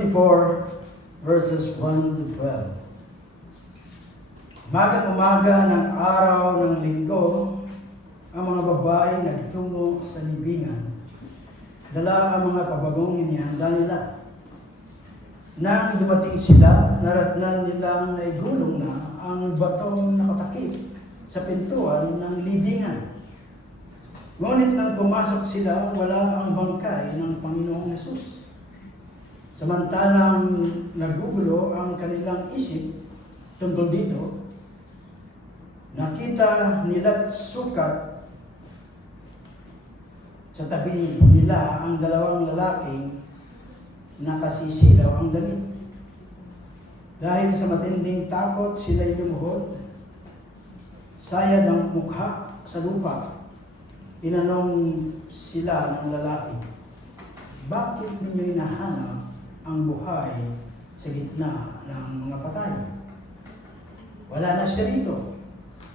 24 verses 1 to 12. Umaga ng araw ng linggo, ang mga babae nagtungo sa libingan. Dala ang mga pabagong inihanda nila. Nang dumating sila, naratnan nilang naigulong na ang batong nakatakip sa pintuan ng libingan. Ngunit nang pumasok sila, wala ang bangkay ng Panginoong Hesus. Samantalang nagugulo ang kanilang isip tungkol dito, nakita nila't sukat sa tabi nila ang dalawang lalaking nakasisilaw ang damit. Dahil sa matinding takot, sila'y lumuhod, sayad ang mukha sa lupa. Tinanong sila ng lalaki, "Bakit ninyo hinahanap ang buhay sa gitna ng mga patay? Wala na siya rito.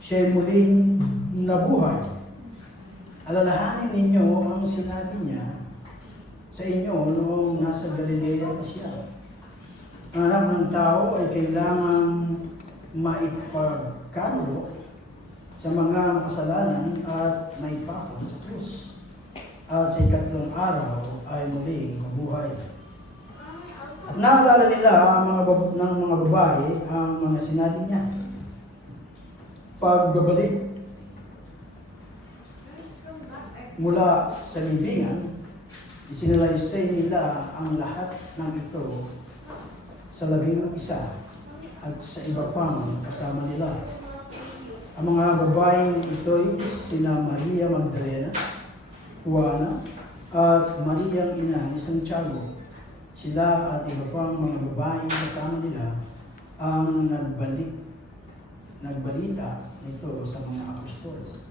Siya'y muling nabuhay. Alalahanin ninyo ang sinabi niya sa inyo noong nasa Galilea pa siya. Ang anak ng tao ay kailangang maipagkanulo sa mga makasalanan at maipako sa krus. At sa ikatlong araw ay muling mabuhay." At naalala nila ng mga babae ang mga sinabi niya. Pagbabalik mula sa libingan, isinalaysay nila ang lahat ng ito sa 11 at sa iba pang kasama nila. Ang mga babaeng ito'y sina Maria Magdalena, Juana, at Maria ina ni Santiago. Sila at iba pang mga babaeng kasama nila ang nagbalita nito sa mga apostol.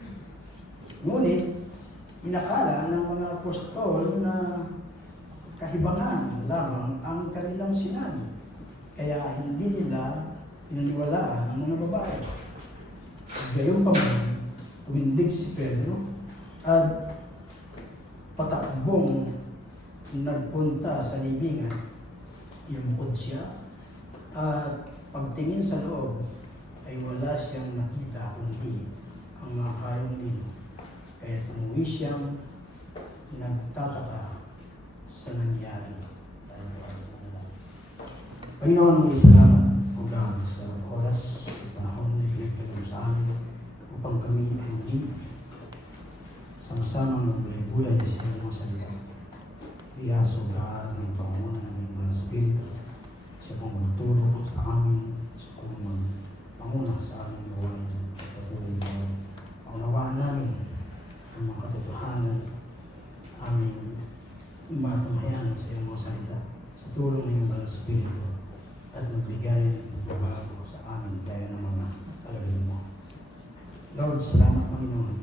Ngunit, inakala ng mga apostol na kahibangan lamang ang kanilang sinabi, kaya hindi nila pinaniwalaan ang mga babae. Gayunpaman, tumindig si Pedro at patakbong nagpunta sa libingan. Lumukod siya at pagtingin sa loob ay wala siyang nakita kundi ang mga kayong lino. Kaya tumuwi siyang nagtataka sa nangyari. Panginoon, muli salamat o God sa oras, panahon na pinagpagod sa amin upang kami ay muli sama-sama magbulay-bulay sa iyong mga salita. Iyaso God ng Panginoon ng mga Espiritu sa pagtuturo sa amin, sa panguna sa aming gawain at patuloy na paunawaan namin ang mga katotohanan aming matumayan sa iyong mga salita sa tulong ng mga Espiritu at magbigay ng pagbabago sa amin dahil ng mga talagin mo. Lord, salamat Panginoon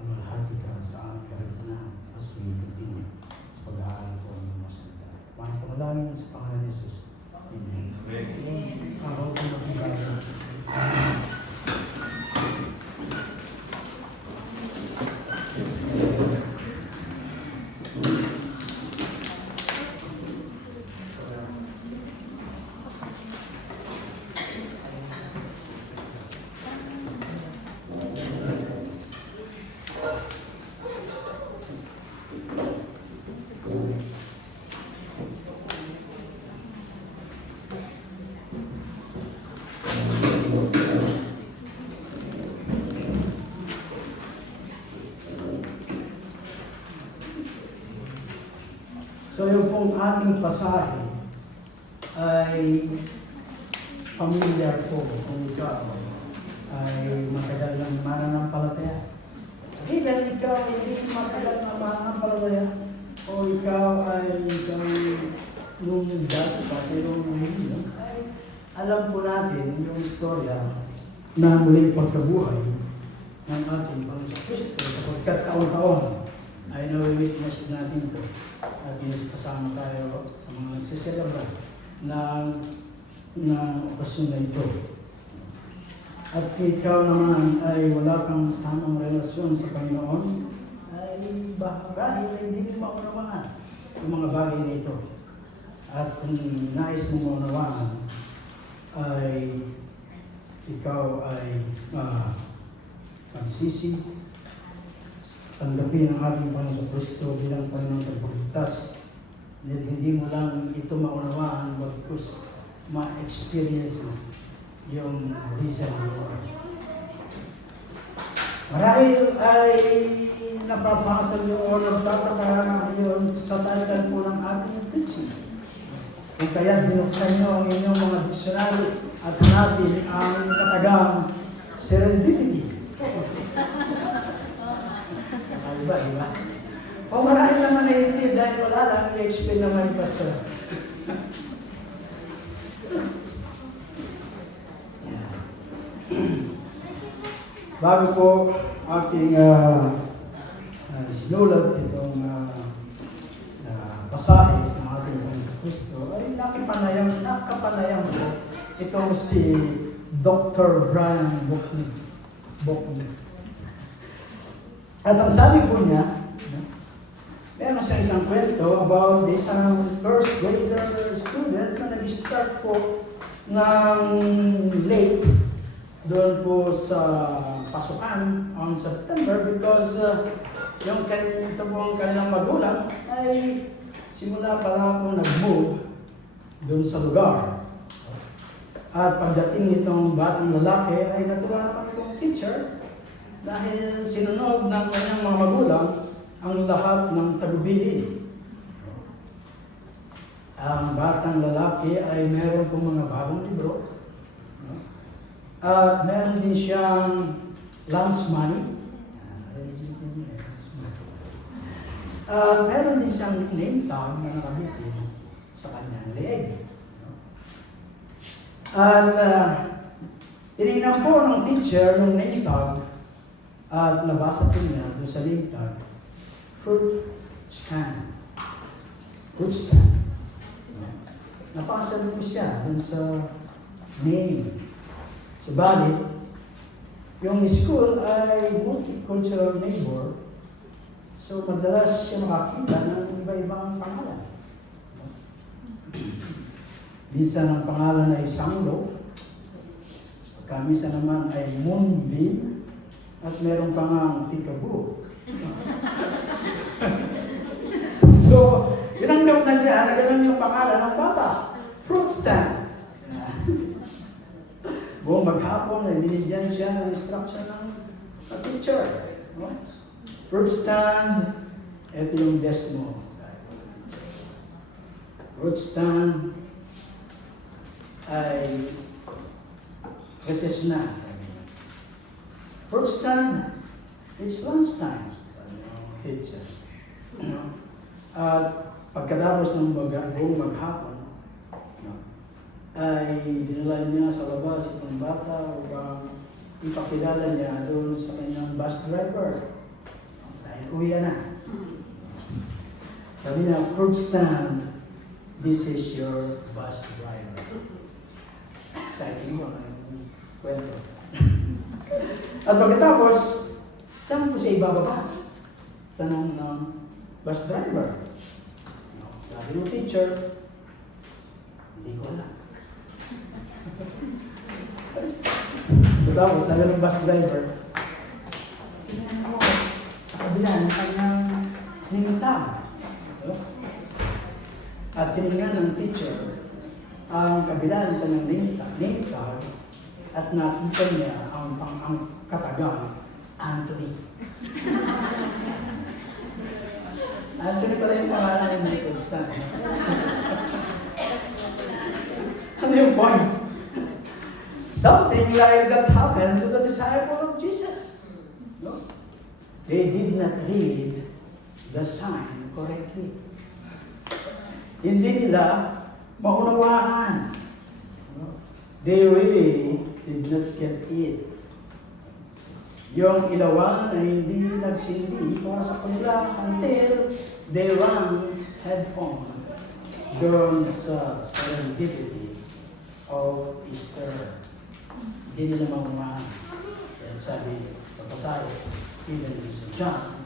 ang malahati ka sa aming karagdanan as we continue sa pag-aaral ko ng mga salita. Mga panalangin sa pangalan ni Jesus. Amen. Araw ko na kung gagawin. So yung pong ating pasahe ay pamilyar po kung ikaw ay matagal ng mananampalataya. Even ikaw ay hindi matagal na mananampalataya o ikaw ay nung dati pa sa iyong hindi, ay alam po natin yung istorya na muling pagkabuhay ng ating Panginoon Kristo sapagkat taon-taon ay na-witness natin ito. At kasama tayo sa mga nagsiselebra ng okasyon na ito. At ikaw naman ay wala kang tamang relasyon sa Panginoon, ay dahil hindi mo maunawaan yung mga bagay na ito. At kung nais mo maunawaan, ay ikaw ay magsisi, tanggapin ang ating Panginoon Kristo bilang Panginoon Tagapagligtas. Hindi mo lang ito maunawaan, bagkus ma-experience mo yung reason mo. Marahil ay napapasal yung o nagtataka yun sa talitan po ng ating teaching. Kung kaya binuksan nyo ang inyong mga dictionary at natin ang katagang serendipity. Diba? O marahil naman ay hindi dahil wala lang i-explain naman ni Pastor. Bago po aking sinulat itong pasahe ng ating Panginoon Kristo, ay nakapanayam po itong si Dr. Brian Buckner. At ang sabi po niya, meron siya isang kwento about isang first grader student na nag-start po ng late doon po sa pasukan on September because yung ito po ang kanilang magulang ay simula pa lang po nag-move doon sa lugar. At pagdating nitong batang lalaki ay natuwa naman itong teacher dahil sinunod ng kanyang mga magulang ang lahat ng tagubilin. Ang batang lalaki ay meron pong mga bagong libro. At meron din siyang lunch money. Meron din siyang name tag na nakabitin sa kanyang leeg. At tinignan po ng teacher ng name tag at nabasa po niya doon sa name tag, fruit stand. Fruit stand. Napasa po siya doon sa name. Subalit, yung school ay multicultural neighbor, so madalas siya makakita ng iba-ibang pangalan. Minsan ang pangalan ay Sanglo, minsan naman ay Moonbeam, at meron pa nga ang Peekaboo. So, ginanggap na niya na gano'n yung pangalan ng bata, fruit stand. Buong maghapon ay binigyan siya ng instruction ng teacher. Fruit stand, ito yung desk mo. Fruit stand ay recess na. Fruit stand, it's lunch time. Teacher. At pagkatapos ng buong maghapon, ay dinala niya sa labas itong bata upang ipakilala niya doon sa kanyang bus driver. Dahil uwi na. Sabi niya, fruit stand, this is your bus driver. Exciting mo ang kwento. At pagkatapos, saan po siya ibababa? Tanong ng bus driver. Sabi ng teacher, hindi ko alam. Tapos, sabi ng bus driver, tingnan mo sa kabila ng kanyang ningtang. At tinignan ng teacher ang kabila ng kanyang ningtang at nakita niya ang katagang Anthony. Anthony pala yung pangalan ng Michael Stan. Ano yung point? Something like that happened to the disciple of Jesus. No? They did not read the sign correctly. Hindi nila maunawaan. No? They really did not get it. Yung ilawan na hindi nagsindi para sa kanila until they ran head on doon sa serendipity of Easter. Hindi nila maunawaan. Dahil sabi sa pasahe, even sa John,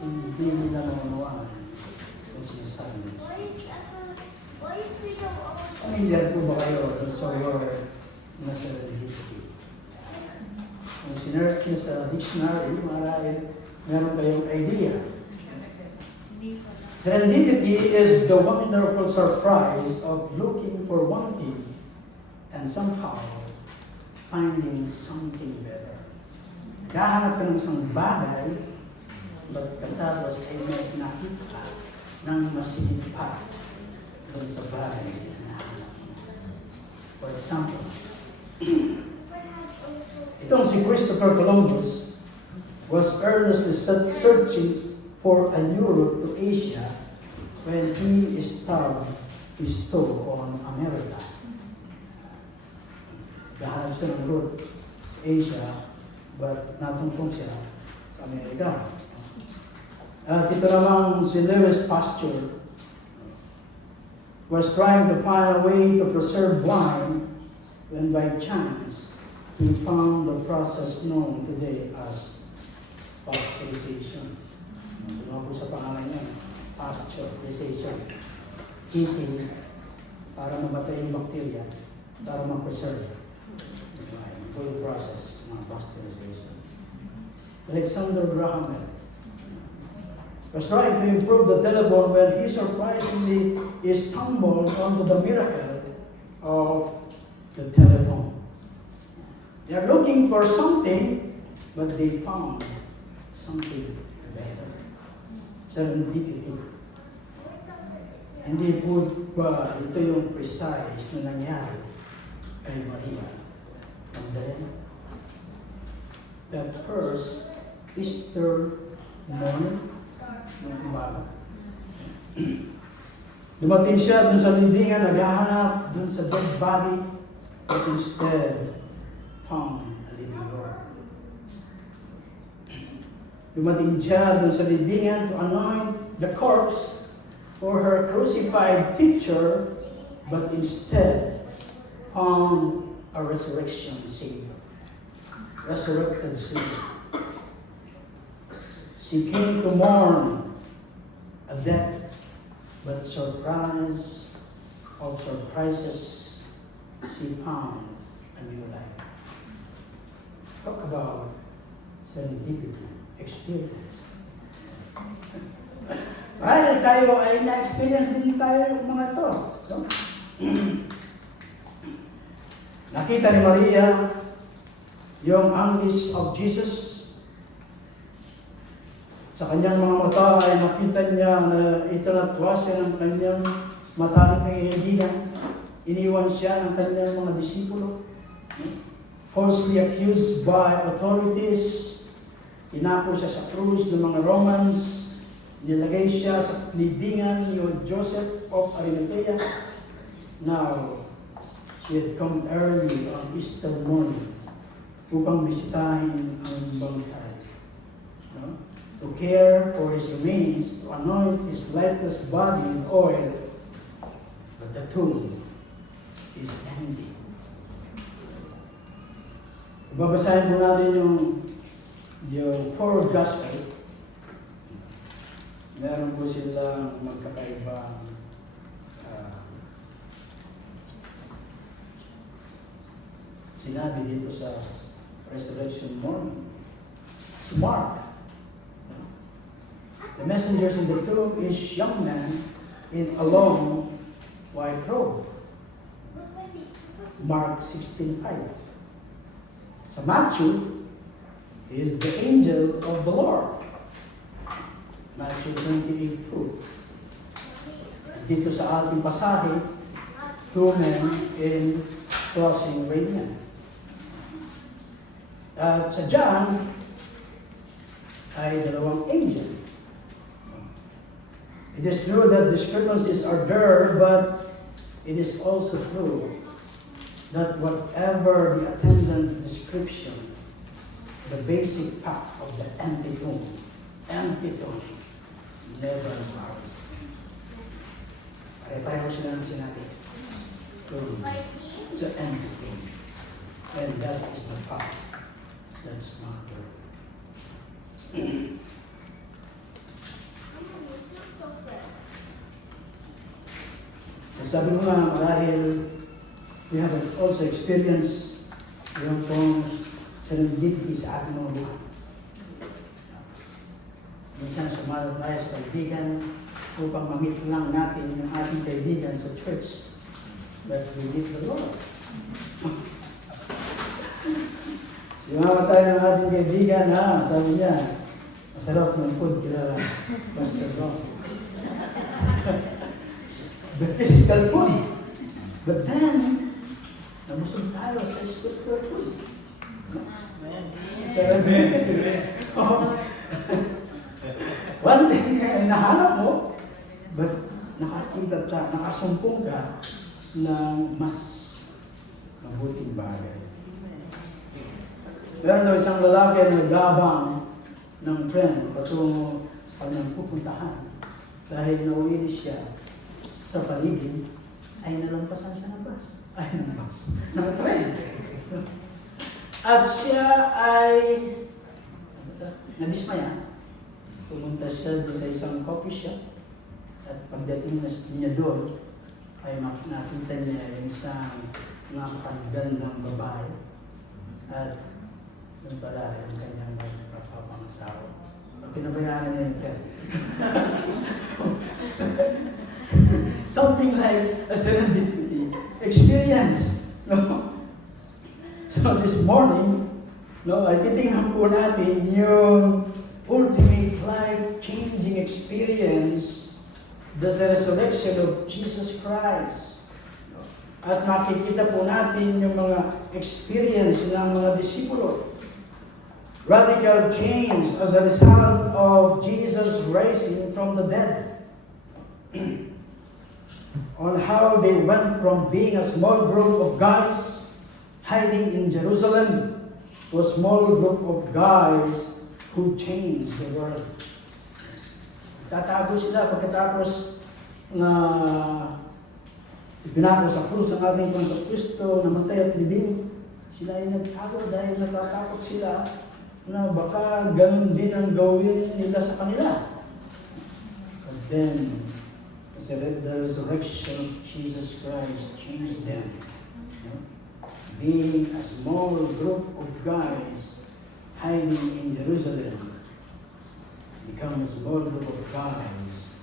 hindi nila maunawaan kung sinasabi nila. Pamilyar po ba kayo sa word na serendipity? Kung sinerch niyo sa dictionary, marahil meron kayong idea. Serendipity is the wonderful surprise of looking for one thing and somehow finding something better. Kahanap ka ng isang bagay, but katapos ay may nakita ng masigit pa doon sa bagay na hinahanap mo. For example, itong si Christopher Columbus was earnestly searching for a new route to Asia when he stubbed his toe on America. Gahanap siya ng route sa Asia, but natungtong siya sa Amerika. At ito namang si Louis Pasteur was trying to find a way to preserve wine when by chance he found the process known today as pasteurization. Ano po sa pangalan niya? Pasteurization. Heating para mamatay yung bacteria, para ma-preserve. Ito yung process ng pasteurization. Alexander Graham Bell was trying to improve the telephone when he surprisingly stumbled onto the miracle of the telephone. They are looking for something, but they found something better. Serendipity. Hindi po ba ito yung precise na nangyari kay Maria Magdalena? That first Easter morning ng umaga. Dumating siya dun sa libingan, naghahanap dun sa dead body, but instead found a living Lord. Dumating siya dun sa libingan to anoint the corpse for her crucified picture, but instead found a resurrection Savior. Resurrected Savior. She came to mourn a death, but surprise of surprises, she found a new life. Talk about serendipity, experience. Ay, tayo ay na-experience din tayo yung mga to. So, nakita ni Maria yung anguish of Jesus. Sa kanyang mga mata ay nakita niya na itinatwa siya ng kanyang matalik na ihigigan. Iniwan siya ng kanyang mga disipulo. Falsely accused by authorities. Inapo siya sa krus ng mga Romans. Nilagay siya sa libingan ni Joseph of Arimathea. Now, she had come early on Easter morning upang bisitahin ang bangkay. No? To care for his remains, to anoint his lifeless body with oil, but the tomb is empty. Babasahin po natin yung four gospel. Meron po silang magkakaibang sinabi dito sa resurrection morning. Si Mark, the messengers in the tomb is young man in a long white robe. Mark 16:5. Sa Matthew is the angel of the Lord. Matthew 28:2. Dito sa ating pasahe, two men in crossing raiment. At sa John ay dalawang angel. It is true that discrepancies are there, but it is also true that whatever the attendant description, the basic fact of the empty tomb never varies. Pare-pareho sila ng sinabi. It's an empty tomb. And that is the fact. That's not true. Sa Sabi mo nga, marahil we have also experienced yung pong serendipity sa ating mga buhay. Minsan sumalo tayo sa kaibigan upang ma-meet lang natin yung ating kaibigan sa church. But we meet the Lord. Sumama tayo ng ating kaibigan, sabi niya, masarap ng food kila Pastor Ron. The physical food. But then, nabusog tayo sa spiritual food. One thing na nahanap mo, but nakakita ka, nakasumpong ka ng mas mabuting bagay. Meron daw isang lalaki na naglabang ng tren patungo sa kanyang pupuntahan dahil nauwi siya sa paligid ay nalampasan siya ng bus. Ng tren. At siya ay nadismaya. Pumunta siya doon sa isang coffee shop at pagdating niya doon ay nakita niya yung isang napakagandang babae at doon pala yung kanyang magpapangasawa. Pinabayaan niya yung friend. Something like a serendipity experience. No? So this morning, ay titingnan po natin yung ultimate life-changing experience, the resurrection of Jesus Christ. At makikita po natin yung mga experience ng mga disipulo. Radical change as a result of Jesus rising from the dead. On how they went from being a small group of guys hiding in Jerusalem to a small group of guys who changed the world. Tatago sila pagkatapos na ibinago sa krus ang ating Panginoong Kristo, namatay at libing. Sila ay nagtago dahil natatakot sila na baka ganun din ang gawin nila sa kanila. But then, the resurrection of Jesus Christ changed them. Being a small group of guys hiding in Jerusalem, become a small group of guys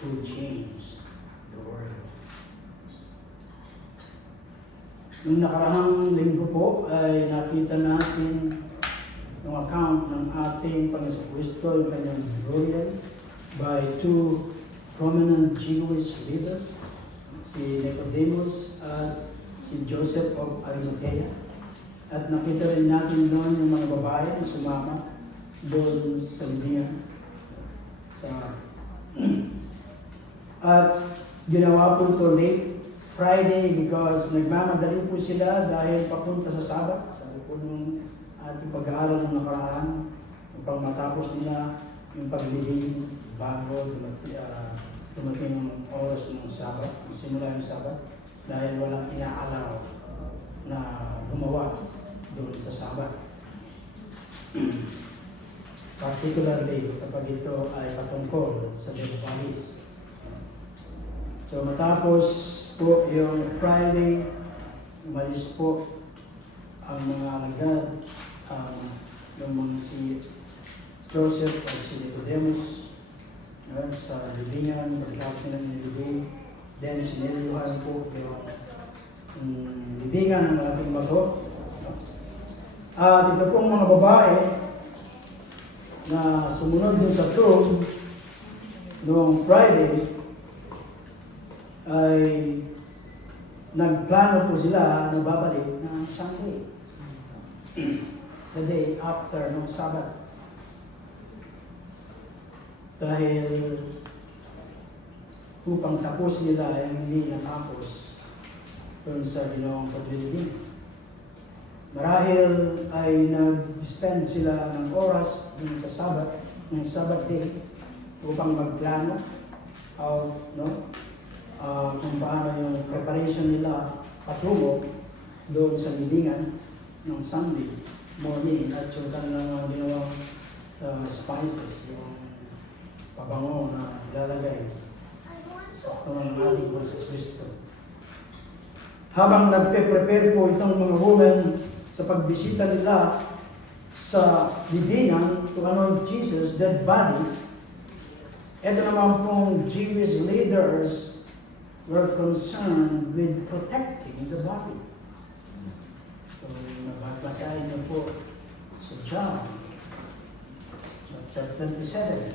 who change the world. Nung nakarang linggo po ay nakita natin yung account ng ating Panginoon Kristo, yung kanyang burial by two prominent Jewish leaders, si Nicodemus at si Joseph of Arimathea. At nakita rin natin doon yung mga babae na sumama doon sa libingan. At ginawa po ito late Friday because nagmamadali po sila dahil papunta sa Sabat. Sabi po nung ating pag-aaral ng nakaraan, upang matapos nila yung paglibing bago dumating yung oras ng Sabat, simula yung Sabat, dahil walang inaalaw na gumawa doon sa Sabat. Particularly kapag ito ay patungkol sa dead bodies. So matapos po yung Friday, umalis po ang mga alagad, yung mga si Joseph at si Nicodemus sa libingan, pagkatapos nila nilibing. Then siniliyuhan po yung libingan ng malaking bato. At ito pong mga babae na sumunod dun sa tomb noong Friday ay nagplano po sila na babalik ng Sunday, the day after ng Sabbath. Dahil upang tapos nila ay hindi natapos doon sa ginawang paglilibing. Marahil ay nag-spend sila ng oras dun sa Sabbath, ng Sabbath day, upang magplano kung paano yung preparation nila patungo doon sa libingan ng Sunday morning at yung kanilang ginawang spices, yung pabango na ilalagay sa ng ating Kristo. habang nagpe-prepare po itong mga women sa pagbisita nila sa libingan to anoint Jesus' dead body, ito naman pong Jewish leaders were concerned with protecting the body. So, nabagbasahin niyo po sa John, chapter 27,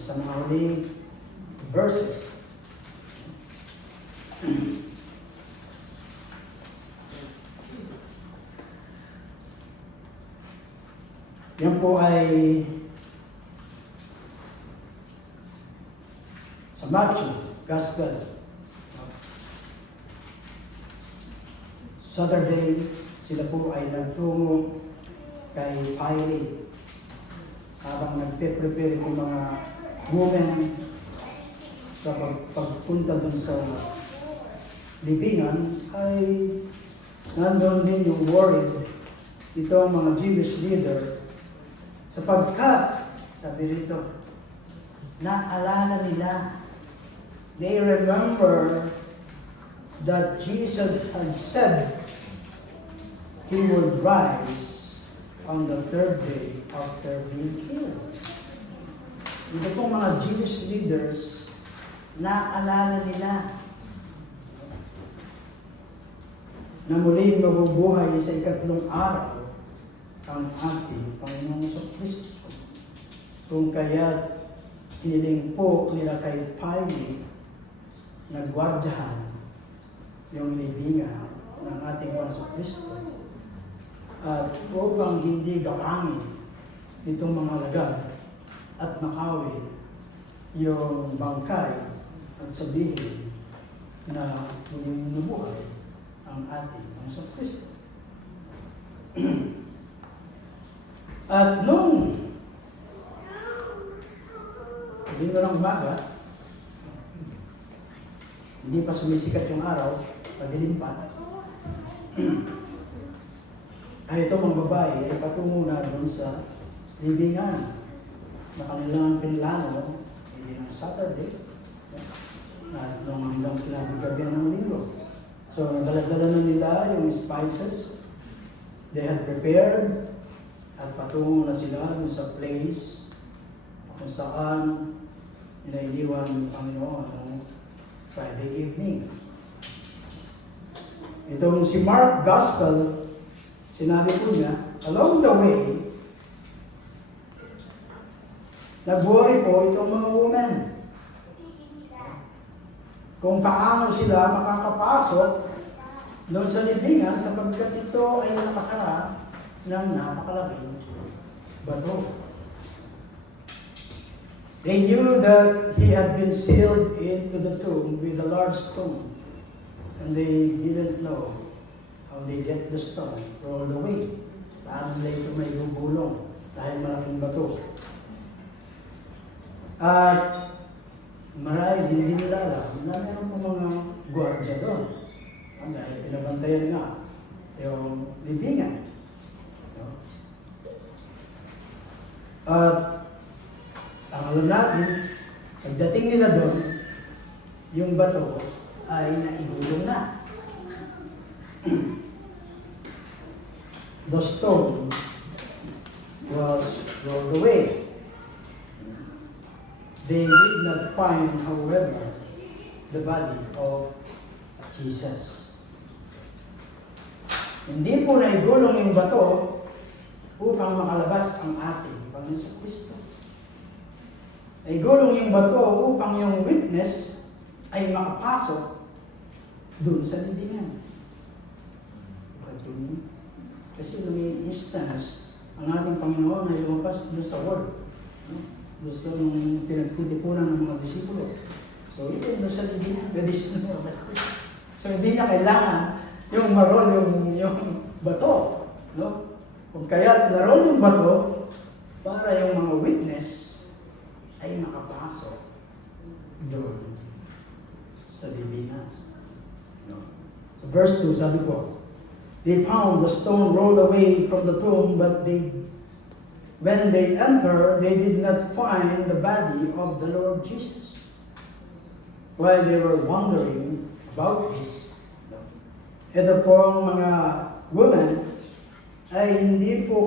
sa mga huling verses. Yan po ay sa Matthew Gospel. Saturday, sila po ay nagtungo kay Pilate habang nagpe-prepare yung mga women sa pagpunta dun sa libingan, ay nandun din yung worried itong mga Jewish leader sapagkat, sabi rito, naalala nila, they remember that Jesus had said He would rise on the third day after being killed. Ito pong mga Jewish leaders, naalala nila na muling mabubuhay sa ikatlong araw ang ating Panginoong Kristo. Kung kaya hiniling po nila kay Pilate na gwardyahan yung libingan ng ating Panginoong Kristo at upang hindi gawangin itong mga lagad at makawin yung bangkay at sabihin na muling nabuhay ang ating Panginoong Kristo. At nung linggo ng umaga, hindi pa sumisikat yung araw, padilim pa, ay ito mga babae ay patungo na doon sa libingan na kanilang pinlano, hindi ng Saturday, at nung hanggang kinabigabyan ng linggo. So, nagdala-dala na nila yung spices they had prepared at patungo na sila dun sa place kung saan nila iniwan ng Panginoon noong Friday evening. Itong si Mark Gospel, sinabi po niya, along the way, nag-worry po itong mga women kung paano sila makakapasok doon sa libingan sapagkat ito ay nakasara ng napakalaking bato. They knew that he had been sealed into the tomb with a large stone, and they didn't know how they get the stone rolled away. Paano nila ito may gugulong dahil malaking bato. At marahil hindi nila alam na meron po mga gwardiya doon. Dahil pinabantayan nga yung libingan. At ang alam natin, pagdating nila doon, yung bato ay naigulong na. The stone was rolled away. They did not find, however, the body of Jesus. Hindi po naigulong yung bato upang makalabas ang ating Panginoon Kristo. Naigulong yung bato upang yung witness ay makapasok dun sa libingan. Kasi may instance, ang ating Panginoon ay lumabas dun sa world. Gusto nung pinagtitipunan ng mga disipulo. So, ito yung sa libingan. So, hindi niya kailangan yung marol yung bato. No? Kung kaya naroon yung bato, para yung mga witness ay makapasok doon sa libingan. No? So verse 2, sabi ko, they found the stone rolled away from the tomb, but when they entered, they did not find the body of the Lord Jesus. While they were wondering about this, ito pong mga women ay hindi po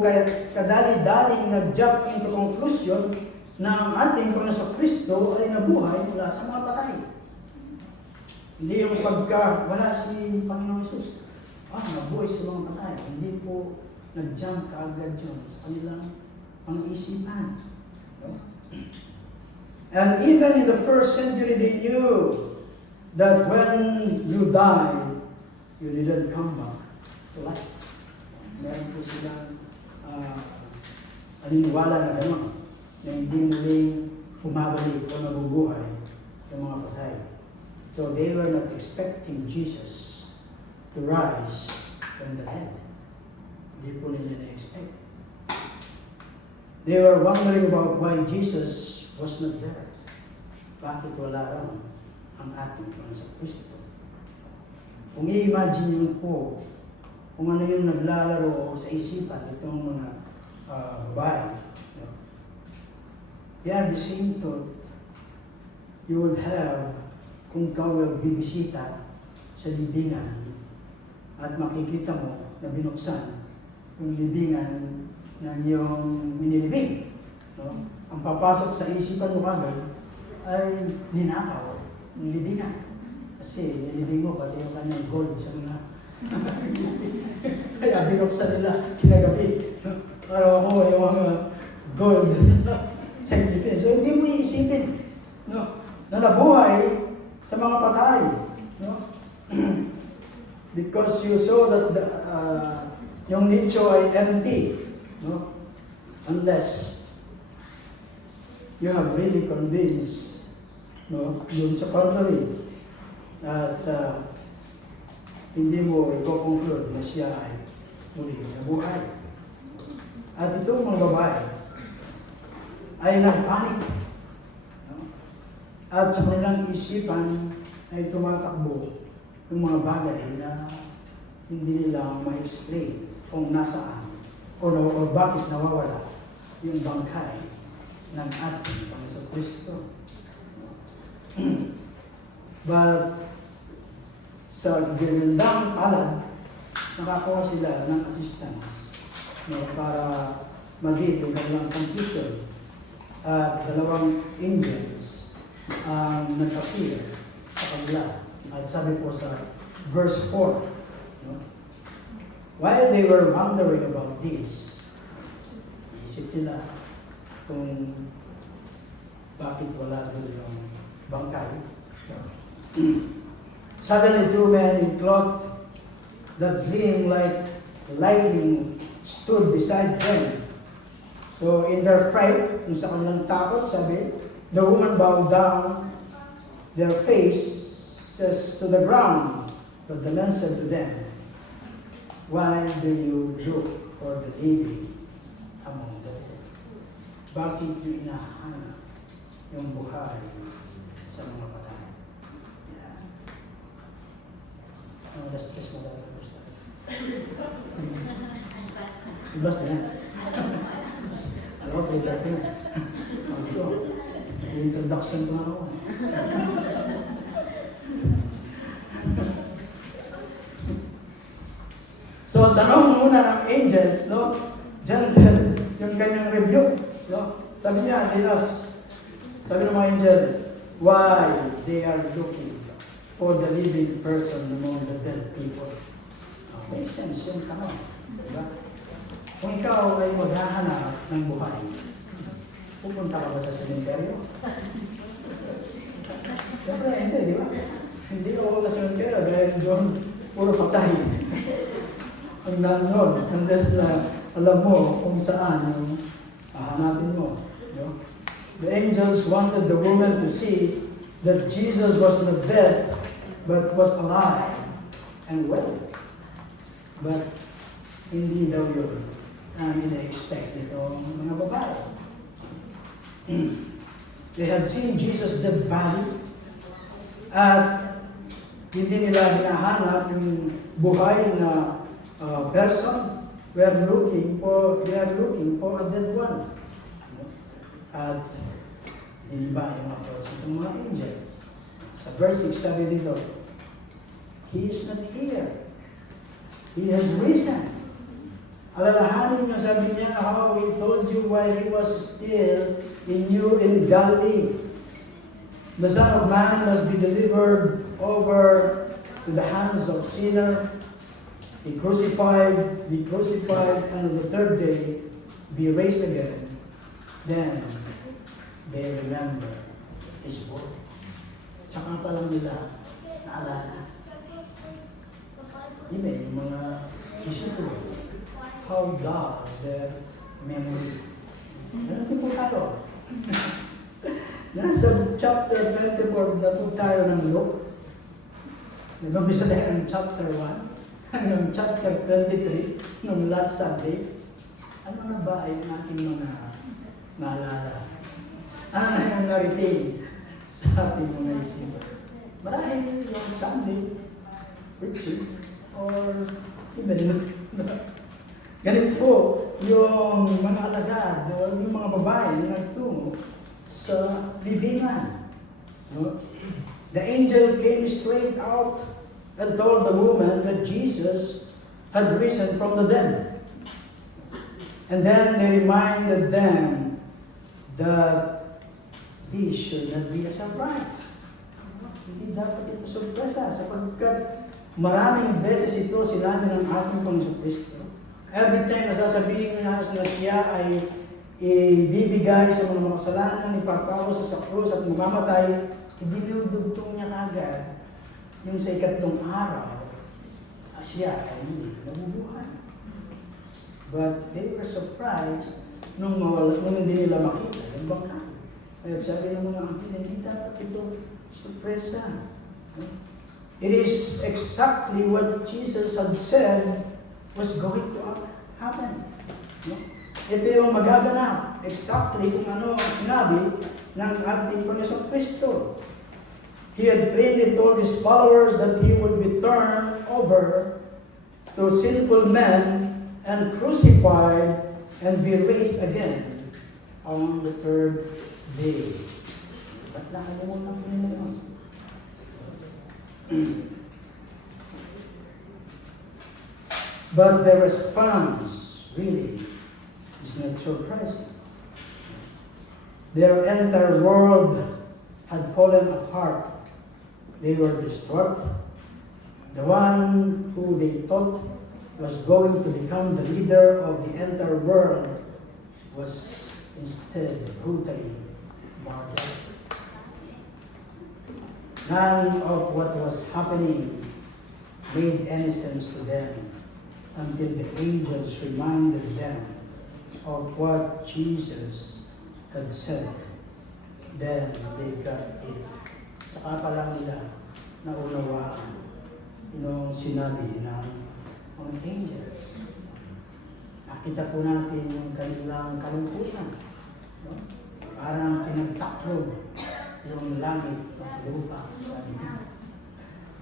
kadali-daling nag-jump into conclusion na ang ating Panginoon Kristo ay nabuhay mula sa mga patay. Hindi yung pagka wala si Panginoon Jesus, nabuhay sa mga patay. Hindi po nag-jump kaagad yun sa kanilang pang-isipan. No? And even in the first century, they knew that when you die, you didn't come back to life. Meron po silang aliniwala na gano'n, na hindi muling bumabalik o nabubuhay yung mga patay. So they were not expecting Jesus to rise from the dead. Hindi po nila na-expect. They were wondering about why Jesus was not there. Bakit wala raw ang ating Panginoon Kristo? Kung i-imagine nyo po kung ano yung naglalaro sa isipan itong mga babae. They have the same thought you would have kung ikaw ay bibisita sa libingan at makikita mo na binuksan yung libingan ng iyong minilibing. No? Ang papasok sa isipan mo kagad ay ninakaw ng libingan. Kasi nilibing mo pati yung kanyang gold sa mga kaya binuksan nila kinagabi. Para ako yung mga gold sa Pilipinas. So hindi mo iisipin no, na nabuhay sa mga patay. No? Because you saw that yung nicho ay empty. No? Unless you have really convinced yun sa contrary at hindi mo i-conclude na siya ay muli nabuhay. At itong mga babae ay nagpanik. No? At sa kanilang isipan ay tumatakbo yung mga bagay na hindi nila ma-explain kung nasaan o bakit nawawala yung bangkay ng ating Panginoon Kristo. But sa ginandang palad, nakakuha sila ng assistance para mag-hit yung kanilang confusion. At dalawang angels ang nag-appear sa kanila. At sabi po sa verse 4, while they were wondering about this, isip nila kung bakit wala doon yung bangkay. Suddenly two men in cloth that gleamed like lightning stood beside them. So in their fright, yung sa kanilang takot, sabi, the woman bowed down their faces to the ground. But the man said to them, why do you look for the living among the dead? Bakit nyo inahanap yung buhay sa mga patay? Alas 3 na dapat tapos tayo. Ibas na yan. Alam ko, 3:30 na. Sabi ko, introduction ko na ako. So, tanong muna ng angels, no? Gentle, yung kanyang review, no? Sabi niya, sabi ng mga angels, why they are looking for the living person among the dead people. Makes sense yung tanong. Diba? Kung ikaw ay maghahanap ng buhay, pupunta ka ba sa sementeryo? Siyempre, hindi, di ba? Hindi ako sa sementeryo dahil doon puro patay. Ang nandun, unless na alam mo kung saan yung hahanapin mo. No? The angels wanted the woman to see that Jesus was not dead, but was alive and well. But hindi daw yun ang ina-expect itong mga babae. They had seen Jesus' dead body at hindi nila hinahanap yung buhay na person. They are looking for a dead one. At iniba yung approach itong mga angel. Sa verse 6 sabi dito, He is not here, He has risen. Alalahanin niyo, sabi niya, how He told you while He was still in Galilee. The Son of Man must be delivered over to the hands of sinners, be crucified, and on the third day be raised again. Then they remember His word. Tsaka pa lang nila naalala. Even yung mga disciples, how God their memories. Ano po tayo? Nasa chapter 24 na po tayo ng Luke. Nag-umpisa tayo ng chapter 1 hanggang chapter 23 nung last Sunday. Ano na ba ay ating mga naalala? Ano na yung na-retain sa ating mga isipan? Marahil yung Sunday, preaching, or even ganito po, yung mga alagad, yung mga babae na nagtungo sa libingan. No? The angel came straight out and told the woman that Jesus had risen from the dead. And then they reminded them that this should not be a surprise. Hindi dapat ito surpresa sapagkat maraming beses ito sinabi ng ating Panginoon Kristo. Every time nasasabihin niya na siya ay ibibigay sa mga makasalanan, ipapawas sa krus at mamamatay, idinudugtong niya kagad yung sa ikatlong araw, siya ay hindi nabubuhay. But they were surprised nung hindi nila makita yung bangka. Kaya sabi ng mga angkin, hindi dapat ito surpresa. It is exactly what Jesus had said was going to happen. Ito yung magaganap. Exactly kung ano ang sinabi ng ating Panginoon Kristo. He had plainly told His followers that He would be turned over to sinful men and crucified and be raised again on the third day. Ba't nakalimutan ko nila yun? But the response really is not surprising. Their entire world had fallen apart. They were distraught. The one who they thought was going to become the leader of the entire world was instead brutally martyred. None of what was happening made any sense to them until the angels reminded them of what Jesus had said. Then they got it. Saka pa lang nila naunawaan yung sinabi ng mga angels. Nakita po natin yung kanilang kalungkutan. No? Parang pinagtaklob yung langit at lupa.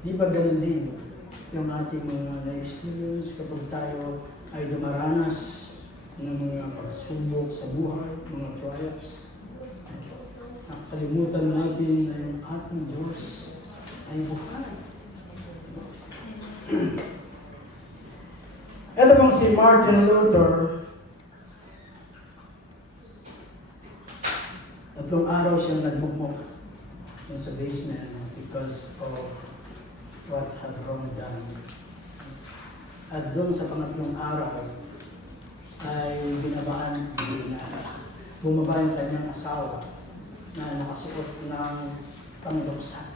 Di ba ganun din yung ating mga na-experience kapag tayo ay dumaranas ng mga pagsubok sa buhay, mga trials. Nakalimutan natin na yung ating Diyos ay buhay. Ito bang si Martin Luther, tatlong araw siyang nagmukmok sa basement because of what had wrong done. At doon sa pangatlong araw ay bumaba yung kanyang asawa na nakasuot ng pangluksan.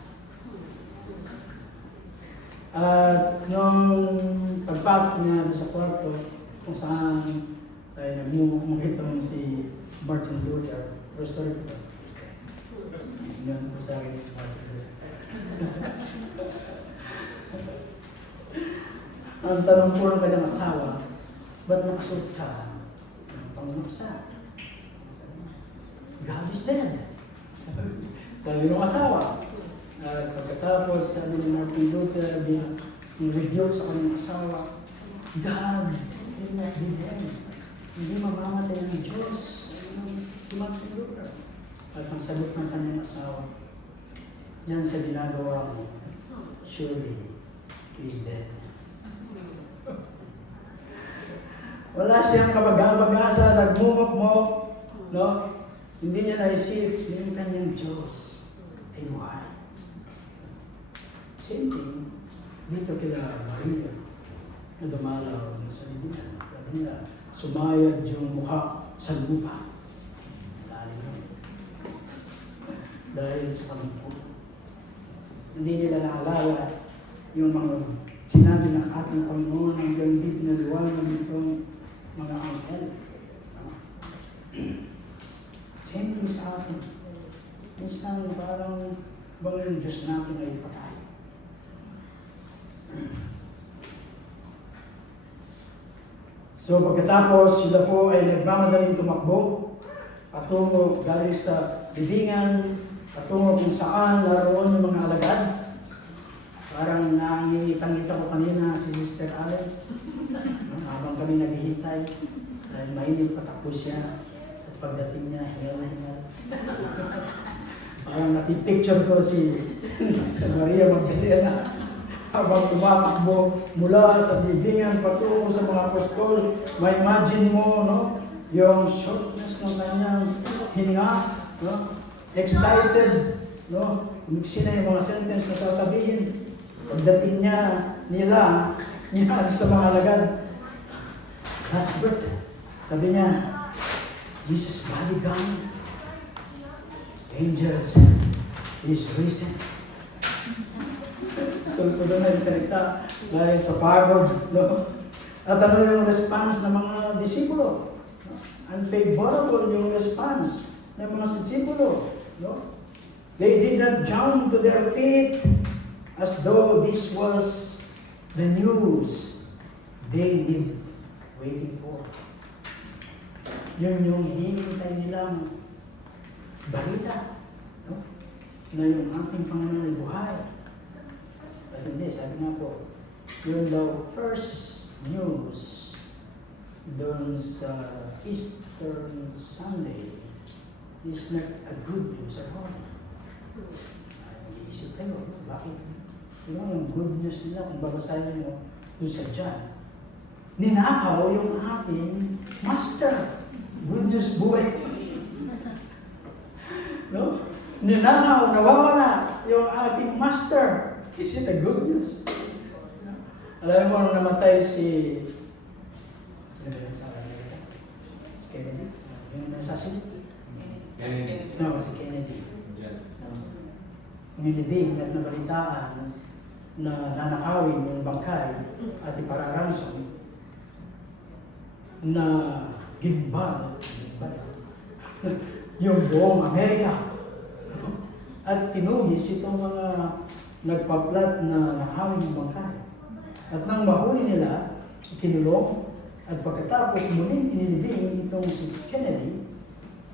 At nung pagpasok niya sa kwarto kung saan ay nagmumukitong si Martin Luther, true story ko. Yan po sa akin si Martin Luther. Ang tanong po ng kanyang asawa, ba't nakasuot ka ng pangluksan? God is dead. Sabi ng asawa. At pagkatapos, sabi ni Martin Luther, rebuke sa kanyang asawa, God will not be dead. Hindi mamamatay ng Diyos. Si Martin Luther. At ang sagot ng kanyang asawa, yan sa ginagawa mo, surely He is dead. Wala siyang kapag-abag-asa, nagmumukmok, no? Hindi niya naisip, yung kanyang Diyos ay buhay. Same thing, dito kila Maria, na dumalaw sa libingan. Sabi nila, sumayad yung mukha sa lupa. Lalim na. Dahil sa pagpupo. Hindi nila naalala yung mga sinabi ng ating Panginoon hanggang di pinaliwanag nitong mga angel. Siyempre sa atin, minsan parang bang yung Diyos natin ay patay. So pagkatapos, sila po ay nagmamadaling tumakbo patungo galing sa libingan, patungo kung saan naroon yung mga alagad. Parang nangingitan-ngita ko kanina si Sister Allen. Habang kami naghihintay, dahil mainit patakbo siya. At pagdating niya, hingal na hingal. Parang napipicture ko si Maria Magdalena habang tumatakbo mula sa libingan patungo sa mga apostol. May imagine mo, no? Yung shortness ng kanyang hininga, no? Excited, no? Kumiksi na yung mga sentence na sasabihin. Pagdating nila sa mga alagad, last breath, sabi niya, Jesus body gone, angels is risen. Tulad na yung salita dahil sa pagod. No? At ano yung response ng mga disipulo? Unfavorable yung response ng mga disipulo. No? They did not jump to their feet as though this was the news they been waiting for. Yun yung hinihintay nilang balita. No? Na yung ating Panginoon ay buhay. At hindi, sabi nga po, yun daw first news doon sa Easter Sunday is not a good news at all. Nag-iisip kayo, bakit? Yung good news nila, kung babasahin mo doon sa John, ninakaw yung ating master. Good news buhay. No? Ninakaw, nawawala yung ating master. Is it a good news? Alam mo, nung namatay si Kennedy? Yung assassin? Kennedy. No, si Kennedy. Niliding at nabalitaan na nanakawin yung bangkay at ipararansom na gimbal yung buong Amerika. At tinugis itong mga nagpaplat na nakawin yung bangkay. At nang mahuli nila, kinulong, at pagkatapos muling inilibing itong si Kennedy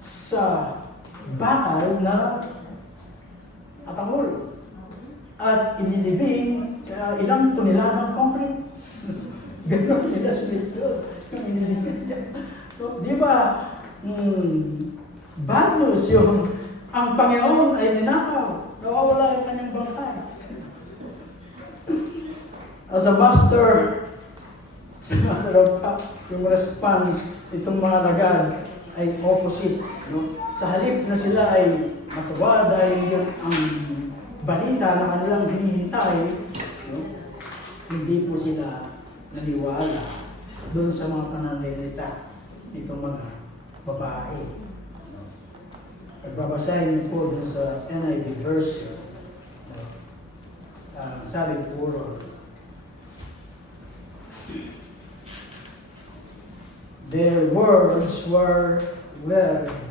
sa bakal na atangol. At inilibing sa ilang toneladang concrete. Ganon nila siniplo yung inilibing niya. So, di ba, bad news yung ang Panginoon ay ninakaw. Nawawala yung kanyang bangkay. As a master, yung response itong mga lagan ay opposite. No? Sa halip na sila ay matuwa dahil yung ang balita na kanilang hinihintay, no? Hindi po sila naniwala doon sa mga pananalita nitong mga babae. Pagbabasahin niyo po doon sa NIV version, sabi puro, their words were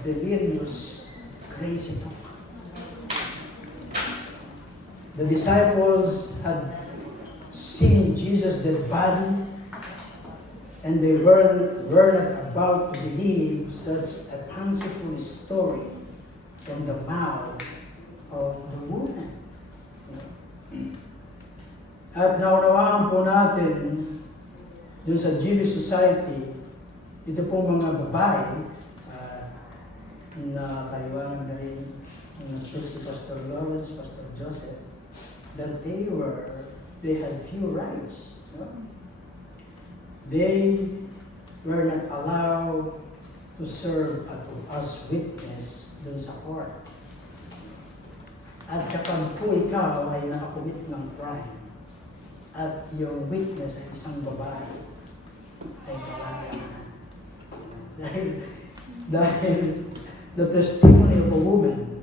delirious, crazy talk. The disciples had seen Jesus' dead body, and they were not about to believe such a fanciful story from the mouth of the woman. At naunawaan po natin dun sa Jewish society, ito po mga babae na paliwanag na rin si Pastor Lawrence, Pastor Joseph, that they had few rights. No? They were not allowed to serve as witness dun sa court. At kapag po ikaw ay nakakumit ng crime, at yung witness ay isang babae, ay talaga dahil the testimony of a woman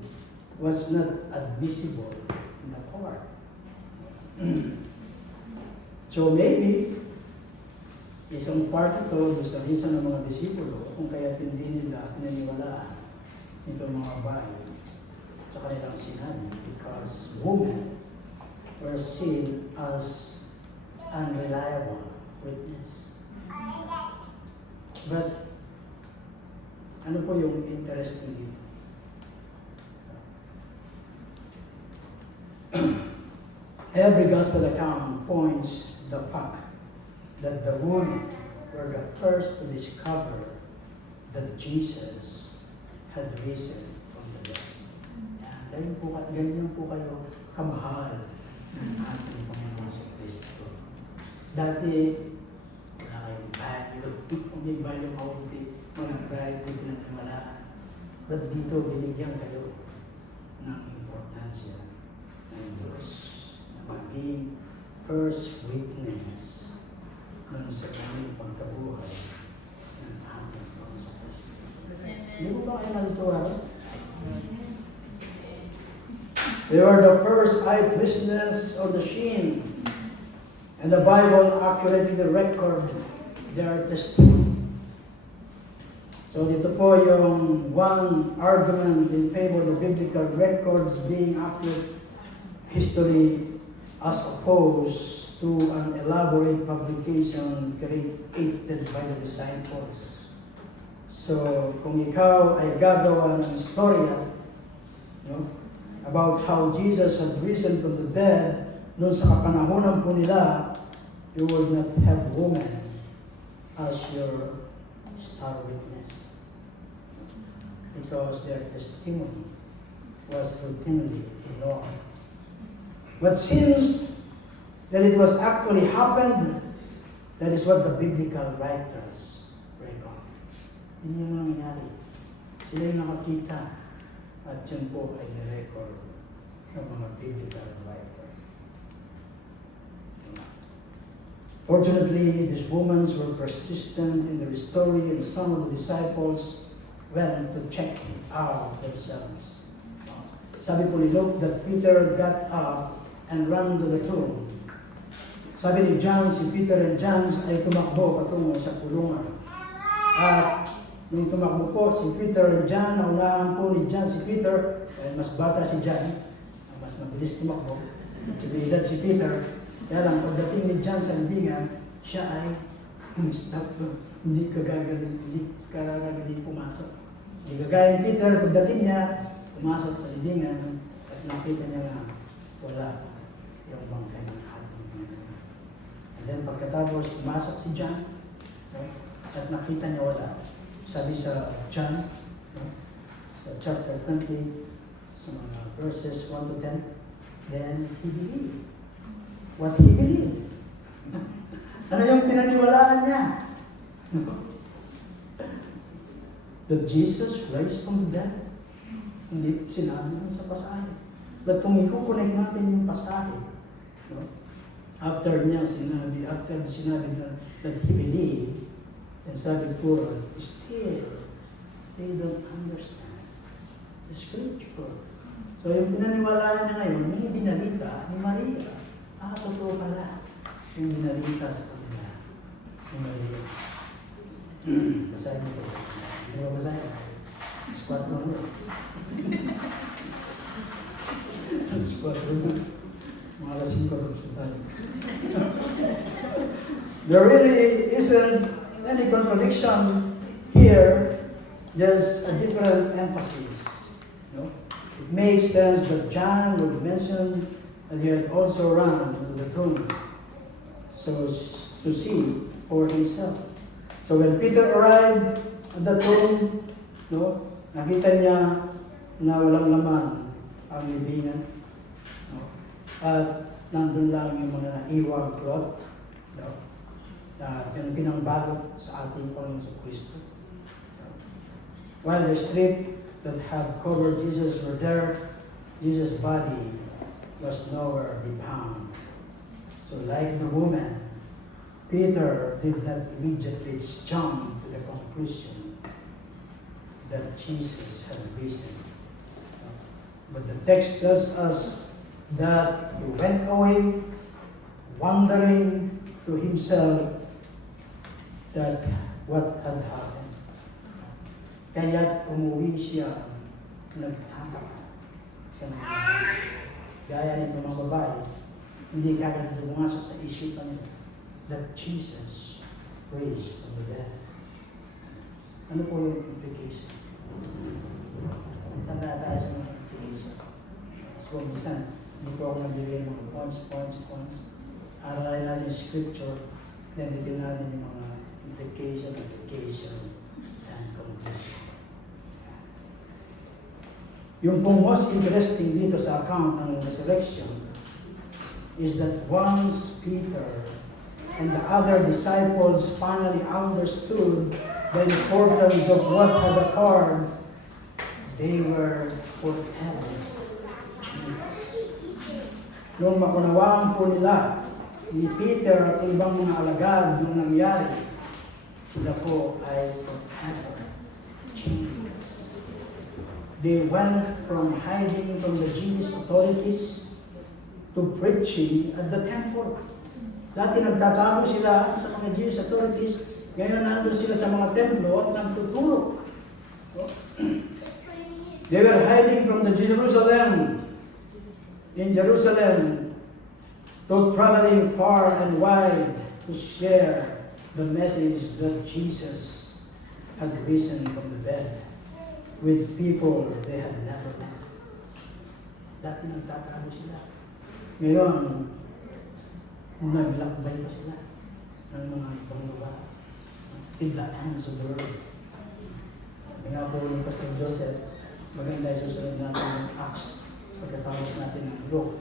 was not admissible in the court. So maybe, isang part ito doon sa misa ng mga disipulo kung kaya hindi nila pinaniwalaan itong mga babae sa kanilang sinabi because women were seen as unreliable witness. But, ano po yung interesting dito? Every gospel account points the fact that the women were the first to discover that Jesus had risen from the dead. Ganyan po kayo kamahal ng ating Panginoon sa Kristo. Dati, wala kayong value. Kung may value kaunti, mga Christ, di pinagkawalaan. But dito, binigyan kayo ng importansya ng Diyos na maging first witness ng sa kanyang pagkabuhay ng ating Panginoon sa Kristo. Hindi mo ba kayo nalituwa? They were the first eyewitnesses of the scene. And the Bible accurately record their testimony. So dito po yung one argument in favor of the biblical records being accurate history as opposed to an elaborate publication created by the disciples. So kung ikaw ay gagawa ng istorya, about how Jesus had risen from the dead, noon sa kapanahonan po nila, you would not have women as your star witness. Because their testimony was routinely ignored. But since that it was actually happened, that is what the biblical writers record. Yun yung nangyayari. Sila yung nakakita at yun po ay nirecord ng mga biblical writers. Fortunately, these women were persistent in their story, and some of the disciples went to check it out themselves. Sabi po ni Luke that Peter got up and ran to the tomb. Sabi ni John, si Peter and John ay tumakbo patungo sa kulungan. At nung tumakbo po si Peter and John, naunahan po ni John si Peter, dahil mas bata si John, mas mabilis tumakbo. Sumidat si Peter. Kaya lang, pagdating ni John sa libingan, siya ay umistap doon. Hindi kagagaling pumasok. Hindi kagaya ni Peter, pagdating niya, pumasok sa libingan at nakita niya na wala yung bangkay ng ating. And then pagkatapos, pumasok si John at nakita niya wala. Sabi sa John, sa chapter 20, sa mga verses 1 to 10, then he believed. What he believed. Ano yung pinaniwalaan niya? That Jesus raised from the dead. Hindi sinabi mo sa pasahe. But kung i-connect natin yung pasahe, after sinabi that he believed, and sabi po, still, they don't understand the scripture. So yung pinaniwalaan niya ngayon, yung binalita ni Maria, totoo pala yung binalita sa kanila ni Maria. Basahin niyo po. Hindi ba basahin? Squat mo mo. Squat mo mo. Mga lasing ko rin sa tayo. There really isn't any contradiction here, just a different emphasis. It makes sense that John would mention that he had also run to the tomb so to see for himself. So when Peter arrived at the tomb, nakita niya na walang laman ang libingan. At nandun lang yung mga naiwang cloth. na pinangbalot sa ating Panginoon Kristo. While the strip that had covered Jesus were there, Jesus' body was nowhere to be found. So like the woman, Peter did not immediately jump to the conclusion that Jesus had risen. But the text tells us that he went away, wondering to himself that what had happened. Kaya't umuwi siya, nagtataka sa mga gaya nito mga babae, hindi kagad pumasok sa isipan nila that Jesus raised from the dead. Ano po yung implication? Tanda tayo sa mga implication. So, minsan, hindi po ako nagbigay ng mga points. Aralin natin yung scripture, then bigyan natin yung mga implication, application, and conclusion. Yung pong most interesting dito sa account ng resurrection is that once Peter and the other disciples finally understood the importance of what had occurred, they were forever. Nung makunawaan po nila ni Peter at ibang mga alagad nung nangyari, sila po ay forever changed. They went from hiding from the Jewish authorities to preaching at the temple. Dati nagtatago sila sa mga Jewish authorities, ngayon nandun sila sa mga templo at nagtuturo. They were hiding from the Jerusalem, to traveling far and wide to share the message that Jesus has risen from the dead with people they had never met. Dati nagtatago sila. Ngayon, naglakbay pa sila ng mga ibang lugar. Till the ends of the world. Kaya po ni Pastor Joseph, maganda yung susunod natin ng Acts. Pagkatapos natin ng Luke.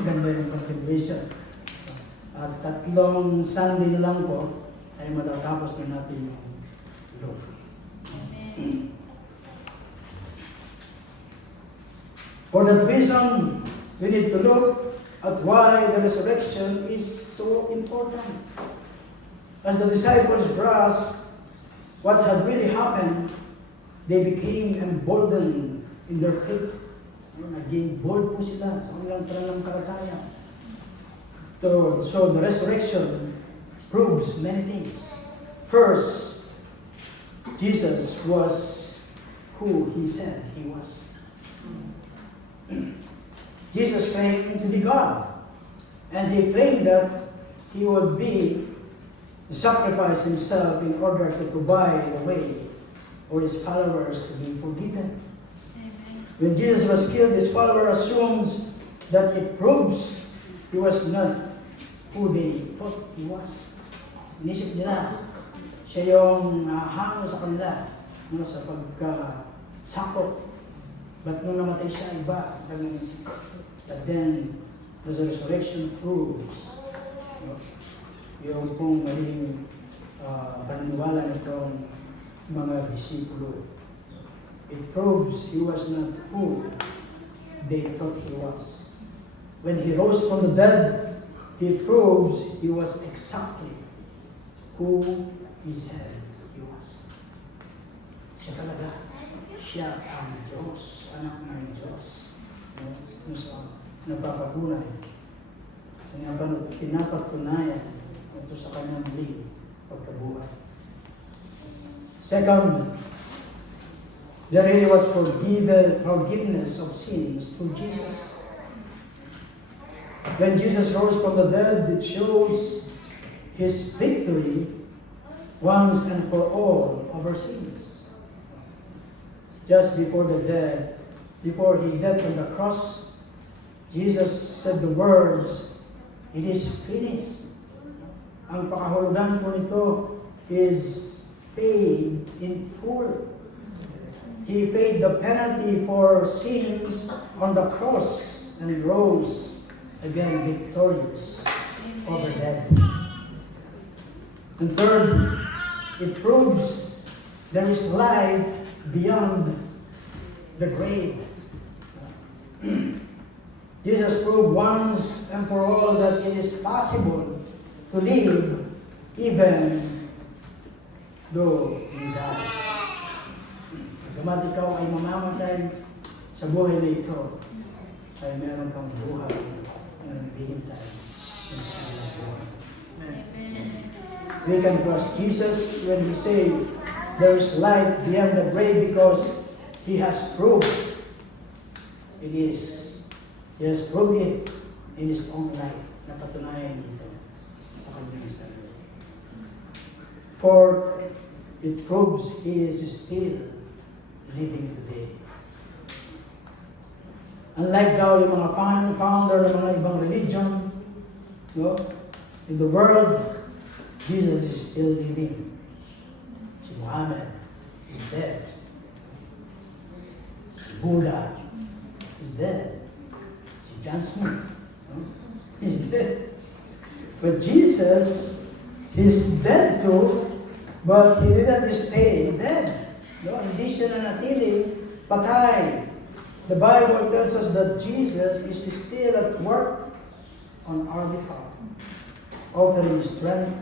Maganda yung continuation. At 3 Sunday na lang po, ay matatapos na natin yung Luke. For that reason, we need to look at why the resurrection is so important. As the disciples grasped what had really happened, they became emboldened in their faith. Naging bold po sila sa kanilang pananampalataya. So the resurrection proves many things. First, Jesus was who he said he was. Jesus claimed to be God, and he claimed that he would sacrifice himself in order to provide a way for his followers to be forgiven. When Jesus was killed, his follower assumes that it proves he was not who they thought he was. Inisip nila, siya yung hango sa kanila sa pagkasakop. But nung namatay siya, iba. But then, the resurrection proves yung pong maling paniniwala nitong mga disipulo. It proves he was not who they thought he was. When he rose from the dead, he proves he was exactly who he said he was. Siya talaga. Siya ang Diyos, anak ng Diyos. Kung sa napapagunay. Sa pinapatunayan ito sa kanyang muling pagkabuhay. Second, there really was forgiveness of sins through Jesus. When Jesus rose from the dead, it shows his victory once and for all over sins. Just before he died on the cross, Jesus said the words, "It is finished." Ang pakahulugan po nito is paid in full. He paid the penalty for sins on the cross and rose again victorious over death. And third, it proves there is life beyond the grave. Jesus proved once and for all that it is possible to live even though you die. Pagkamat ikaw ay mamamatay sa buhay na ito, ay meron kang buhay na nagbihintay sa kanilang buhay. We can trust Jesus when we say there is life beyond the grave because He has proved it is. He has proved it in His own life. Napatunayan ito sa kanyang sarili. For it proves He is still living today. Unlike daw yung mga founder ng mga ibang religion, no? In the world, Jesus is still living. Si Muhammad is dead. Si Buddha is dead. Si John Smith, no? He's dead. But Jesus, he's dead too, but He didn't stay dead. No? Hindi siya nanatiling patay. The Bible tells us that Jesus is still at work on our behalf, offering strength,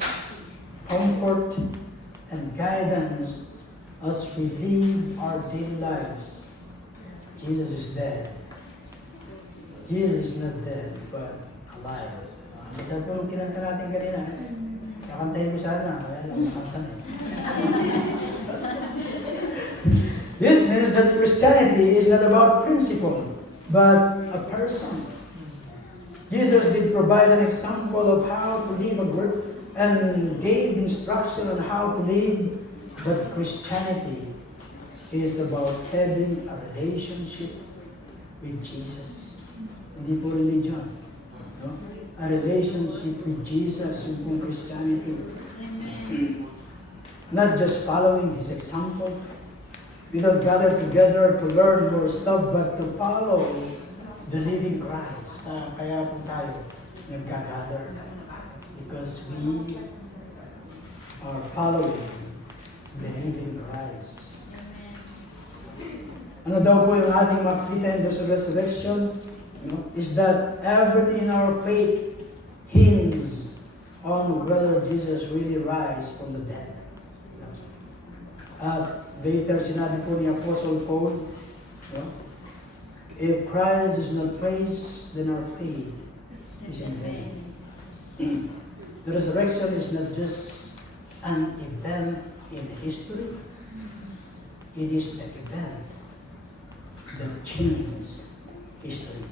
comfort, and guidance as we live our daily lives. Jesus is dead. Jesus is not dead, but alive. Ito po yung kinanta natin kanina. Kakantahin ko sana, kaya lang makanta na. This means that Christianity is not about principle, but a person. Jesus did provide an example of how to live a group and gave instruction on how to live, but Christianity is about having a relationship with Jesus. Hindi po religion. No? A relationship with Jesus, yung pong Christianity. Not just following His example. We don't gather together to learn more stuff, but to follow the living Christ. Kaya po tayo nagka-gather. Because we are following the living Christ. Ano daw po yung ating makita in this resurrection? Is that everything in our faith hinges on whether Jesus really rise from the dead. At later, sinabi po ni Apostle Paul, if Christ is not raised, then our faith is in vain. The resurrection is not just an event in history. It is an event that changed history.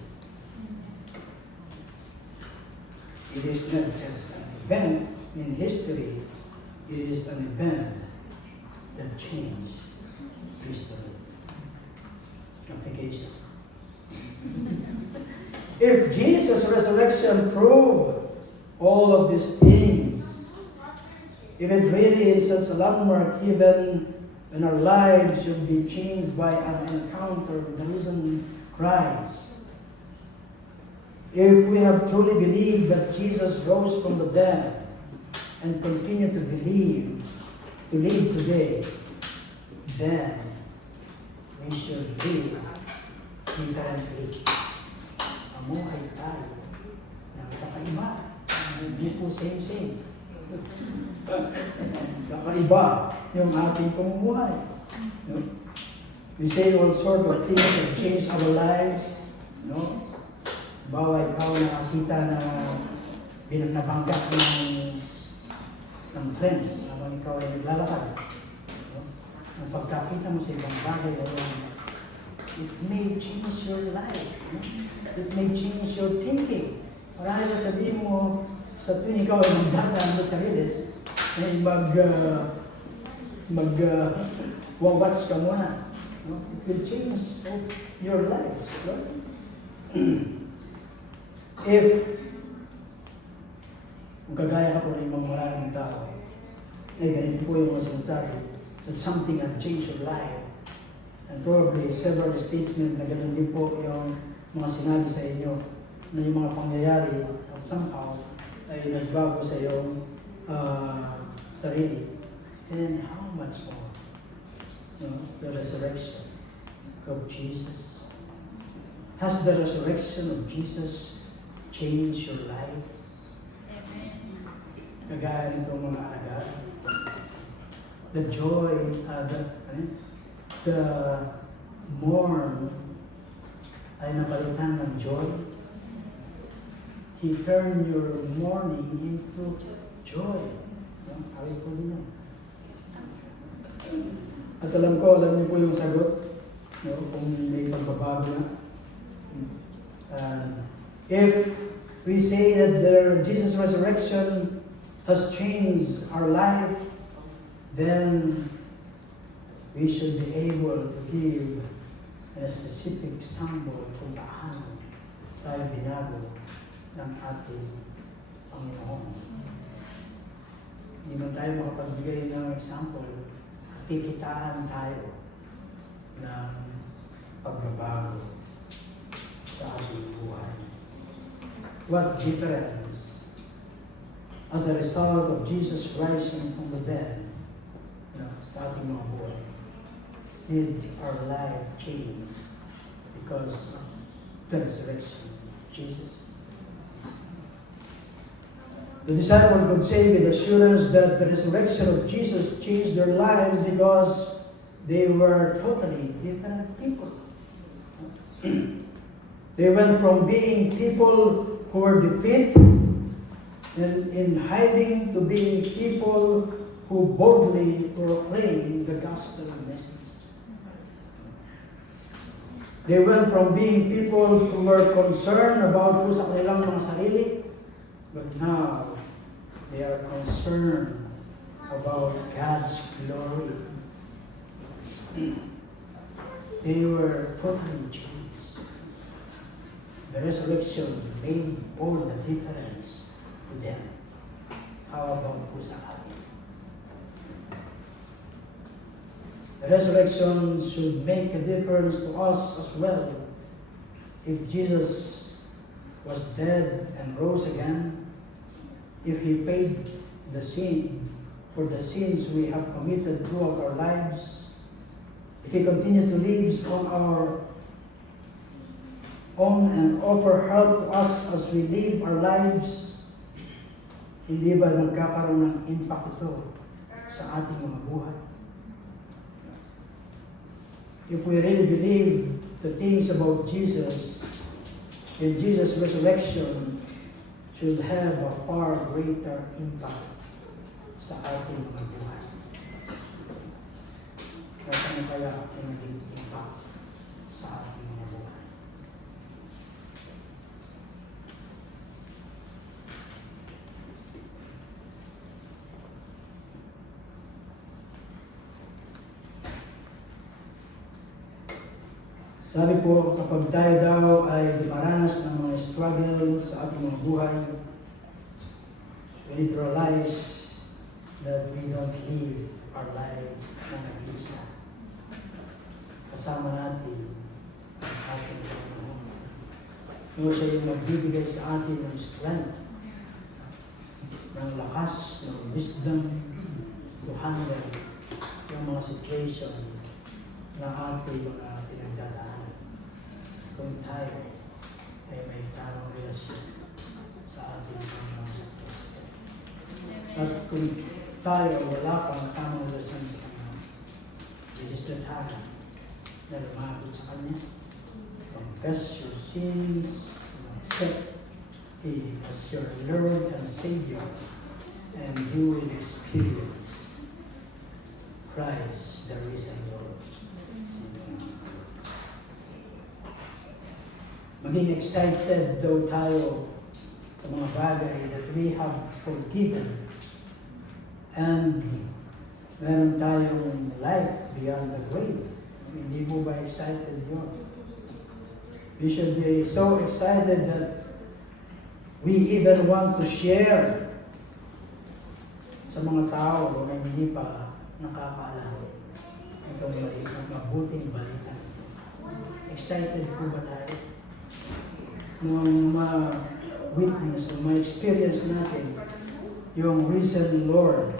It is not just an event in history. It is an event that changed history. Application. If Jesus' resurrection proved all of these things, if it really is such a landmark, even when our lives should be changed by an encounter with the risen Christ, if we have truly believed that Jesus rose from the dead and continue to believe, to live today, then we should live differently. Mamuhay tayo ng kakaiba. Hindi po same. Kakaiba yung ating pamumuhay. No? We say all sorts of things that change our lives. No? Bawa ikaw nakakita na nabangga ng trend habang ikaw ay naglalakad. No? Ang pagkakita mo sa ibang bagay na it may change your life. No? It may change your thinking. Marahil sabihin mo sa tuwing ikaw ay magdadaan mo sa riles, ay watch ka muna. No? It will change your life. No? If kung kagaya ka po ng mga maraming tao, ay ganito po yung mga sinasabi that something had changed your life. And probably several statements na ganun din po yung mga sinabi sa inyo na yung mga pangyayari somehow ay nagbago sa iyong sarili, then how much more, the resurrection of Jesus? Has the resurrection of Jesus changed your life? Kagaya nitong mga alagad, the joy, the mourn ay napalitan ng joy. He turned your mourning into joy. Awit po ninyo. At alam niyo po yung sagot, kung may pagbabago na. If we say that Jesus' resurrection has changed our life, then we should be able to give a specific example kung paano tayo binago ng ating Panginoon. Hindi man tayo makapagbigay ng example, kikitaan tayo ng pagbabago sa ating buhay. What difference as a result of Jesus rising from the dead, sa ating mga buhay, did our life change because of the resurrection of Jesus? The disciples could say with assurance that the resurrection of Jesus changed their lives because they were totally different people. They went from being people who were defeated and in hiding to being people who boldly proclaim the gospel message. They went from being people who were concerned about sa kanilang mga sarili, but now they are concerned about God's glory. They were totally changed. The resurrection made all the difference to them. How about po sa atin? The resurrection should make a difference to us as well. If Jesus was dead and rose again, if He paid the sin for the sins we have committed throughout our lives, if He continues to live on our own and offer help to us as we live our lives, hindi ba magkakaroon ng impact ito sa ating mga buhay? If we really believe the things about Jesus, then Jesus' resurrection should have a far greater impact sa ating mga buhay. Ano kaya ang naging impact sa ating mga buhay? Sabi po, kapag tayo daw ay maranas ng mga struggle sa ating mga buhay, we need to realize that we don't live our life na nag-iisa. Kasama natin ang ating Panginoon. Siya yung magbibigay sa atin ng strength, ng lakas, ng wisdom, to handle yung mga situation na ating mga pinagdadaan. Kung tayo ay may tamang relasyon sa ating Panginoon sa Kristo. At kung tayo wala pang tamang relasyon sa Panginoon, this is the time na lumapit sa Kanya, confess your sins, accept He as your Lord and Savior, and you will experience Christ, the risen Lord. Maging excited daw tayo sa mga bagay that we have forgiven and meron tayong life beyond the grave. Hindi mo ba excited yun? We should be so excited that we even want to share sa mga tao na hindi pa nakakaalam itong mabuting balita. Excited po ba tayo? Nung ma-witness o ma-experience natin yung risen Lord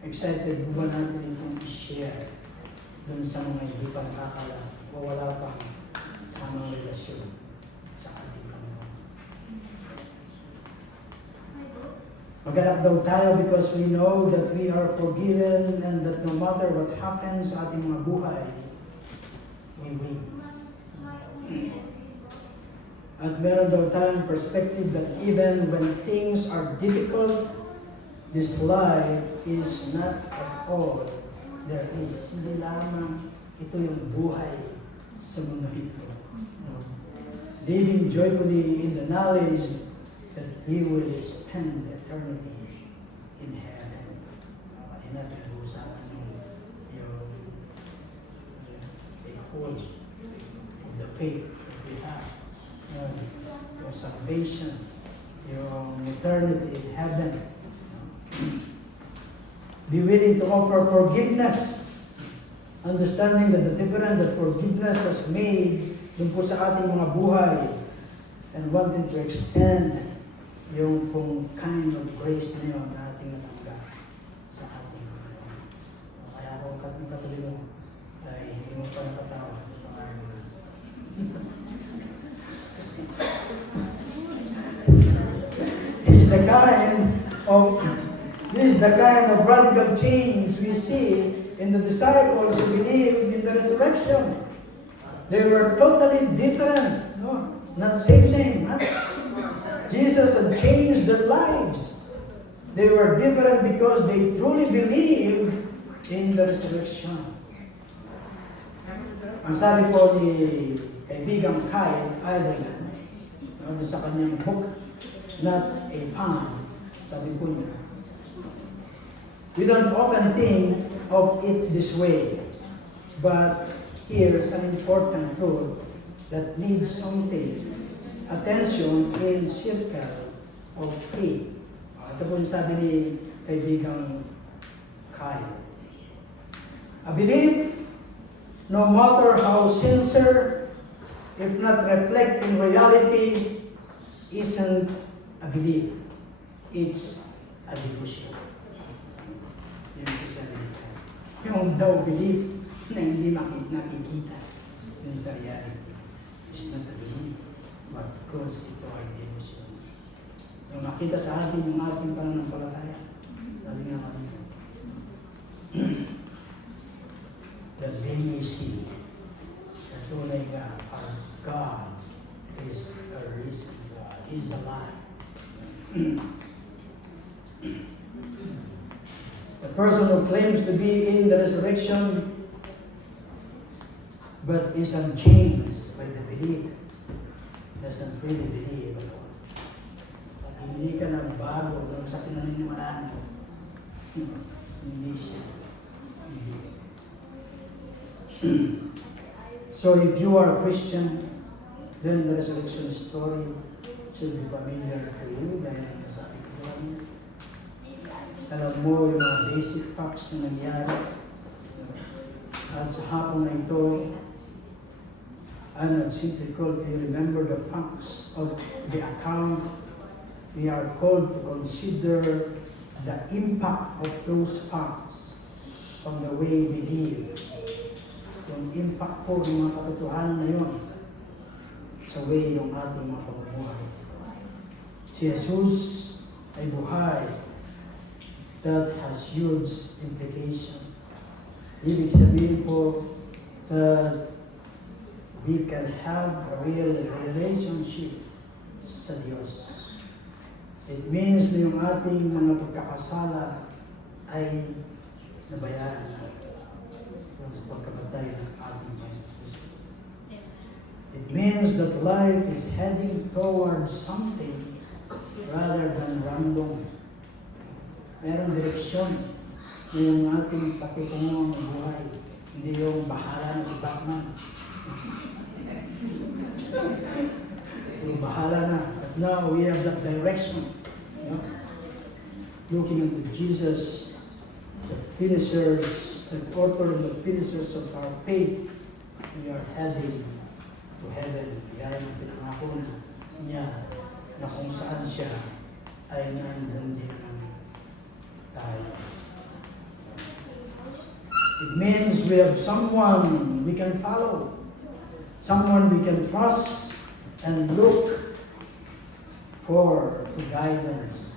excited po ba natin itong i-share dun sa mga hindi pa nakakala o wala pang tamang relasyon sa ating Panginoon. Maganap daw tayo because we know that we are forgiven and that no matter what happens sa ating mga buhay, we win. At meron daw tayong perspective that even when things are difficult, this life is not at all. There is hindi lamang ito yung buhay sa mundo ito. No? Living joyfully in the knowledge that we will spend eternity in heaven. Kanina pinag-uusapan yung the whole of the faith that we have. Your salvation, your eternity in heaven. Be willing to offer forgiveness, understanding that the difference that forgiveness has made dun po sa ating mga buhay, and wanting to extend yung kung kind of grace na yun na ating natanggap sa ating mga. Kaya kung katuloy mo, dahil hindi mo pa nakatawa, This is the kind of radical change we see in the disciples who believed in the resurrection. They were totally different, no? Not same. Huh? Jesus had changed their lives. They were different because they truly believed in the resurrection. Ang sabi po ni kaibigang Kyle Ireland, sa kanyang book, Not a Fan, sabi po niya, we don't often think of it this way, but here's an important truth that needs something attention in circle of faith. Ito po yung sabi ni kaibigang Kyle. A belief, no matter how sincere, if not reflecting reality, isn't a belief. It's a delusion. Yun po sabi nito. Yung daw belief na hindi nakikita yun sa reality is not a belief, but because ito ay delusion. Yung makita sa atin yung ating pananampalataya, sabi nga kami, that they may see that tunay nga our God is a risen God. He's alive. The person who claims to be in the resurrection but is unchanged by the belief doesn't really believe at all. Pag hindi ka nagbago doon sa pinaniniwalaan mo, hindi siya. So if you are a Christian, then the resurrection story should be familiar to you dahil nasabi ko lang. Alam mo yung mga basic facts na nangyari. At sa hapon na ito, I'm not simply called to remember the facts of the account. We are called to consider the impact of those facts on the way we live. Yung impact po ng mga katotohanan na yun sa way ng ating mga pamumuhay. Si Jesus ay buhay that has huge implication. Ibig sabihin po that we can have a real relationship sa Diyos. It means na yung ating mga pagkakasala ay nabayaran na sa pagkamatay ng ating Diyos. It means that life is heading towards something rather than random. Merong direksyon na yung ating patutungo ng buhay. Hindi yung bahala na si Batman. Yung bahala na. But now we have that direction. You know? Looking into Jesus, the finishers, the author and the finishers of our faith, we are heading to heaven. Kaya yung pinangako niya na kung saan siya ay nandun din tayo. It means we have someone we can follow, someone we can trust and look for to guide us.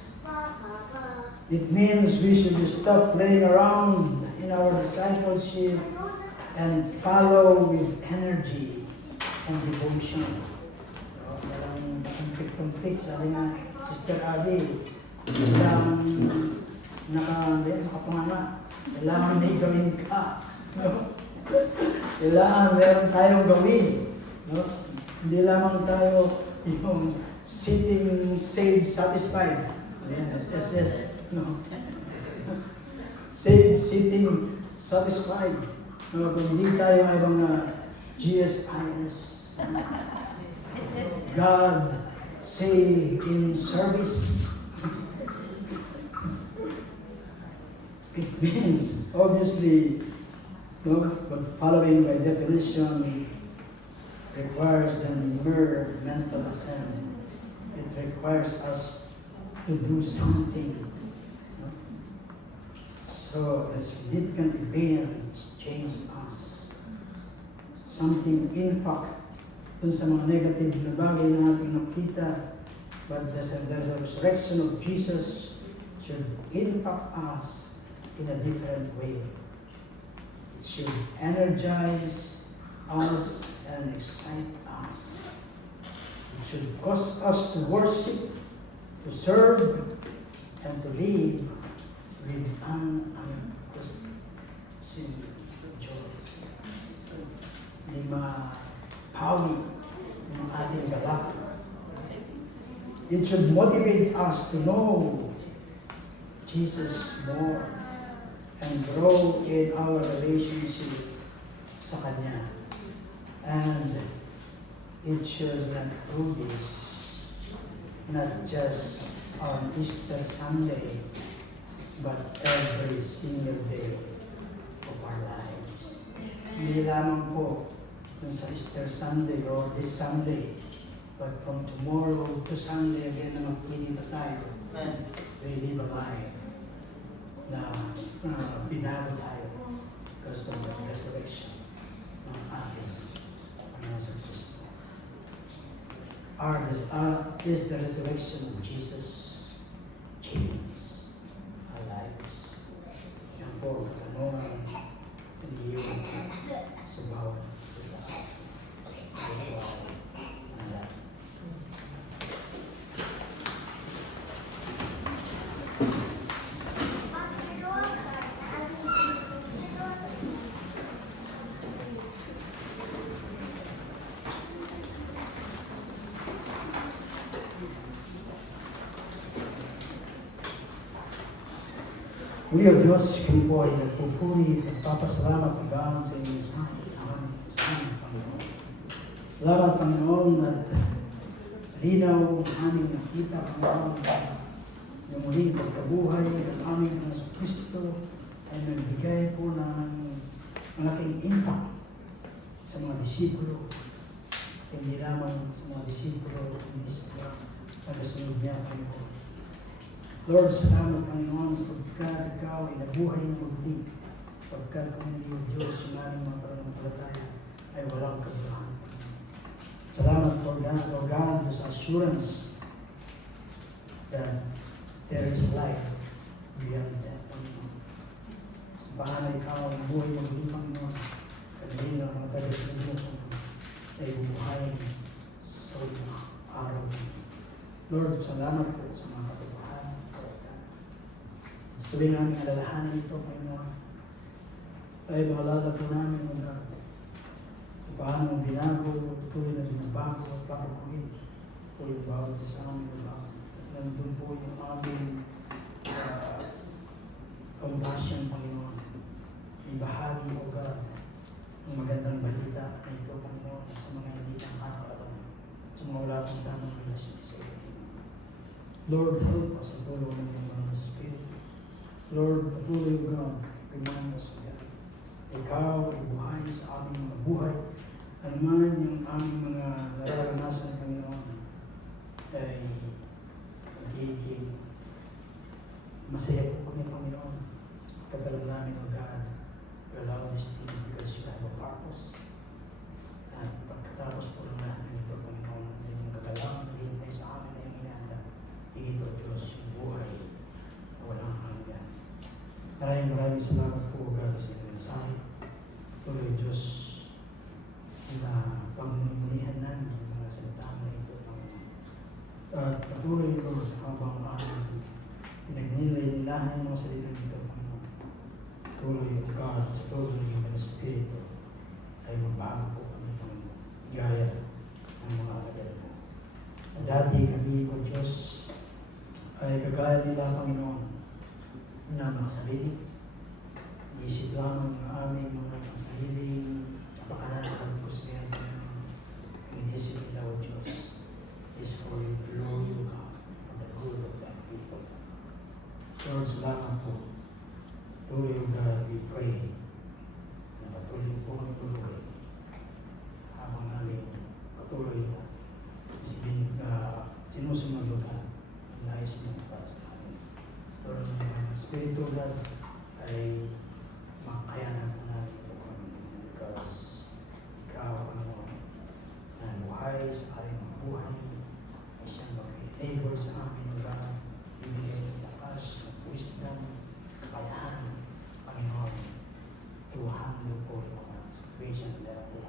It means we should stop playing around in our discipleship and follow with energy and devotion. Walang kumpik-kumpik, sabi nga, Sister Abby, nakapangana, kailangan may gawin ka. No? Kailangan meron tayong gawin. No? Hindi lamang tayo yung sitting, saved, satisfied. Ayan, SSS. No? Saved, sitting, satisfied. No? Kung hindi tayo ay mga GSIS. God save in service. It means, obviously, no, but following by definition requires the mere mental assent. It requires us to do something. No? So a significant event changed us. Something in fact, dun sa mga negative na bagay na ating nakita, but the resurrection of Jesus should impact us in a different way. It should energize us and excite us. It should cause us to worship, to serve, and to live with an unquestioning joy. Hindi mapawi ng ating galak. It should motivate us to know Jesus more and grow in our relationship sa Kanya. And it should not do this, not just on Easter Sunday, but every single day of our lives. Hindi lamang po kung sa Easter Sunday or this Sunday, but from tomorrow to Sunday again na magpinita tayo, we live a life na binago tayo because of the resurrection ng ating Panginoon sa Kristo. Is the resurrection of Jesus changes our lives. Yan po, katanungan, iniiwan sa bawat isa sa atin. Muli o Diyos, kami po ay nagpupuri at nagpapasalamat pagkaan sa inyong mensahe sa aming Panginoon. Salamat, Panginoon, at linaw ang aming nakita, Panginoon, yung muling pagkabuhay ng aming Panginoon Kristo ay nagbigay po ng malaking impact sa mga disipulo. Hindi lamang sa mga disipulo, hindi sa mga tagasunod niya, Panginoon. Lord, salamat, Panginoon, sa pagkat ikaw ay nabuhay ng muli. Pagkat kung hindi yung Diyos, yung aming mga pananampalataya ay walang kabulahan. Salamat, Lord God, sa assurance that there is life beyond death, Panginoon. Paano ikaw ang buhay ng muli, Panginoon, kanilin ng mga tagasunod mo, ay buhay sa mga araw. Lord, salamat po sa mga katotohanan. Sabi namin alalahanan ito, Panginoon, ay maalala po namin mga paano binago, tuloy na binabago at papakuhin po yung bawat isa namin na nandun po yung aming compassion, Panginoon. Ibahagi, O God, ang magandang balita na ito, Panginoon, sa mga hindi nakakaalam, sa mga wala pang tamang relasyon sa iyo. Lord, help us sa tulong ng iyong mga Espiritu. Lord, patuloy ko God, remind us of that. Ikaw ay buhay sa aming mga buhay. Ano man yung aming mga nararanasan, Panginoon, ay magiging masaya po kami, Panginoon. Katalang namin, O God, we allow these things because you have a purpose. At pagkatapos po ng lahat ng ito, Panginoon, yung kagalaw na hintay sa amin na yung inanda, ito, Diyos, yung buhay na walang hanggan. Maraming salamat po, God, sa inyong mensahe. Tuloy, Diyos, na pagmunihan namin yung mga salita na ito, Panginoon. At patuloy, Lord, habang amin pinagnilay-nilahan yung mga salita nito, Panginoon. Tuloy, God, sa tuloy ng Espiritu ay mabago po kami ng gaya ng mga agad mo. Dati kami, O Diyos, ay kagaya nila, Panginoon, na mga sarili. Isip lamang ng aming mga sariling kapakanan po siya ng inisip nila, O Diyos, is for your glory, O God, for the good of that people. Lord, salamat po. Tuloy, O God, we pray na patuloy po ang tuloy habang namin patuloy na sinusunod, O God, ang nais mo para sa amin. Lord, ang Espiritu, God, ay makayanan po namin ito, Panginoon, because Ikaw, Panginoon, na buhay sa aming mga buhay, ay siyang mag-enable sa amin, O God, bibigay ng lakas, ng wisdom, kayaan, Panginoon, to handle po yung mga situation na po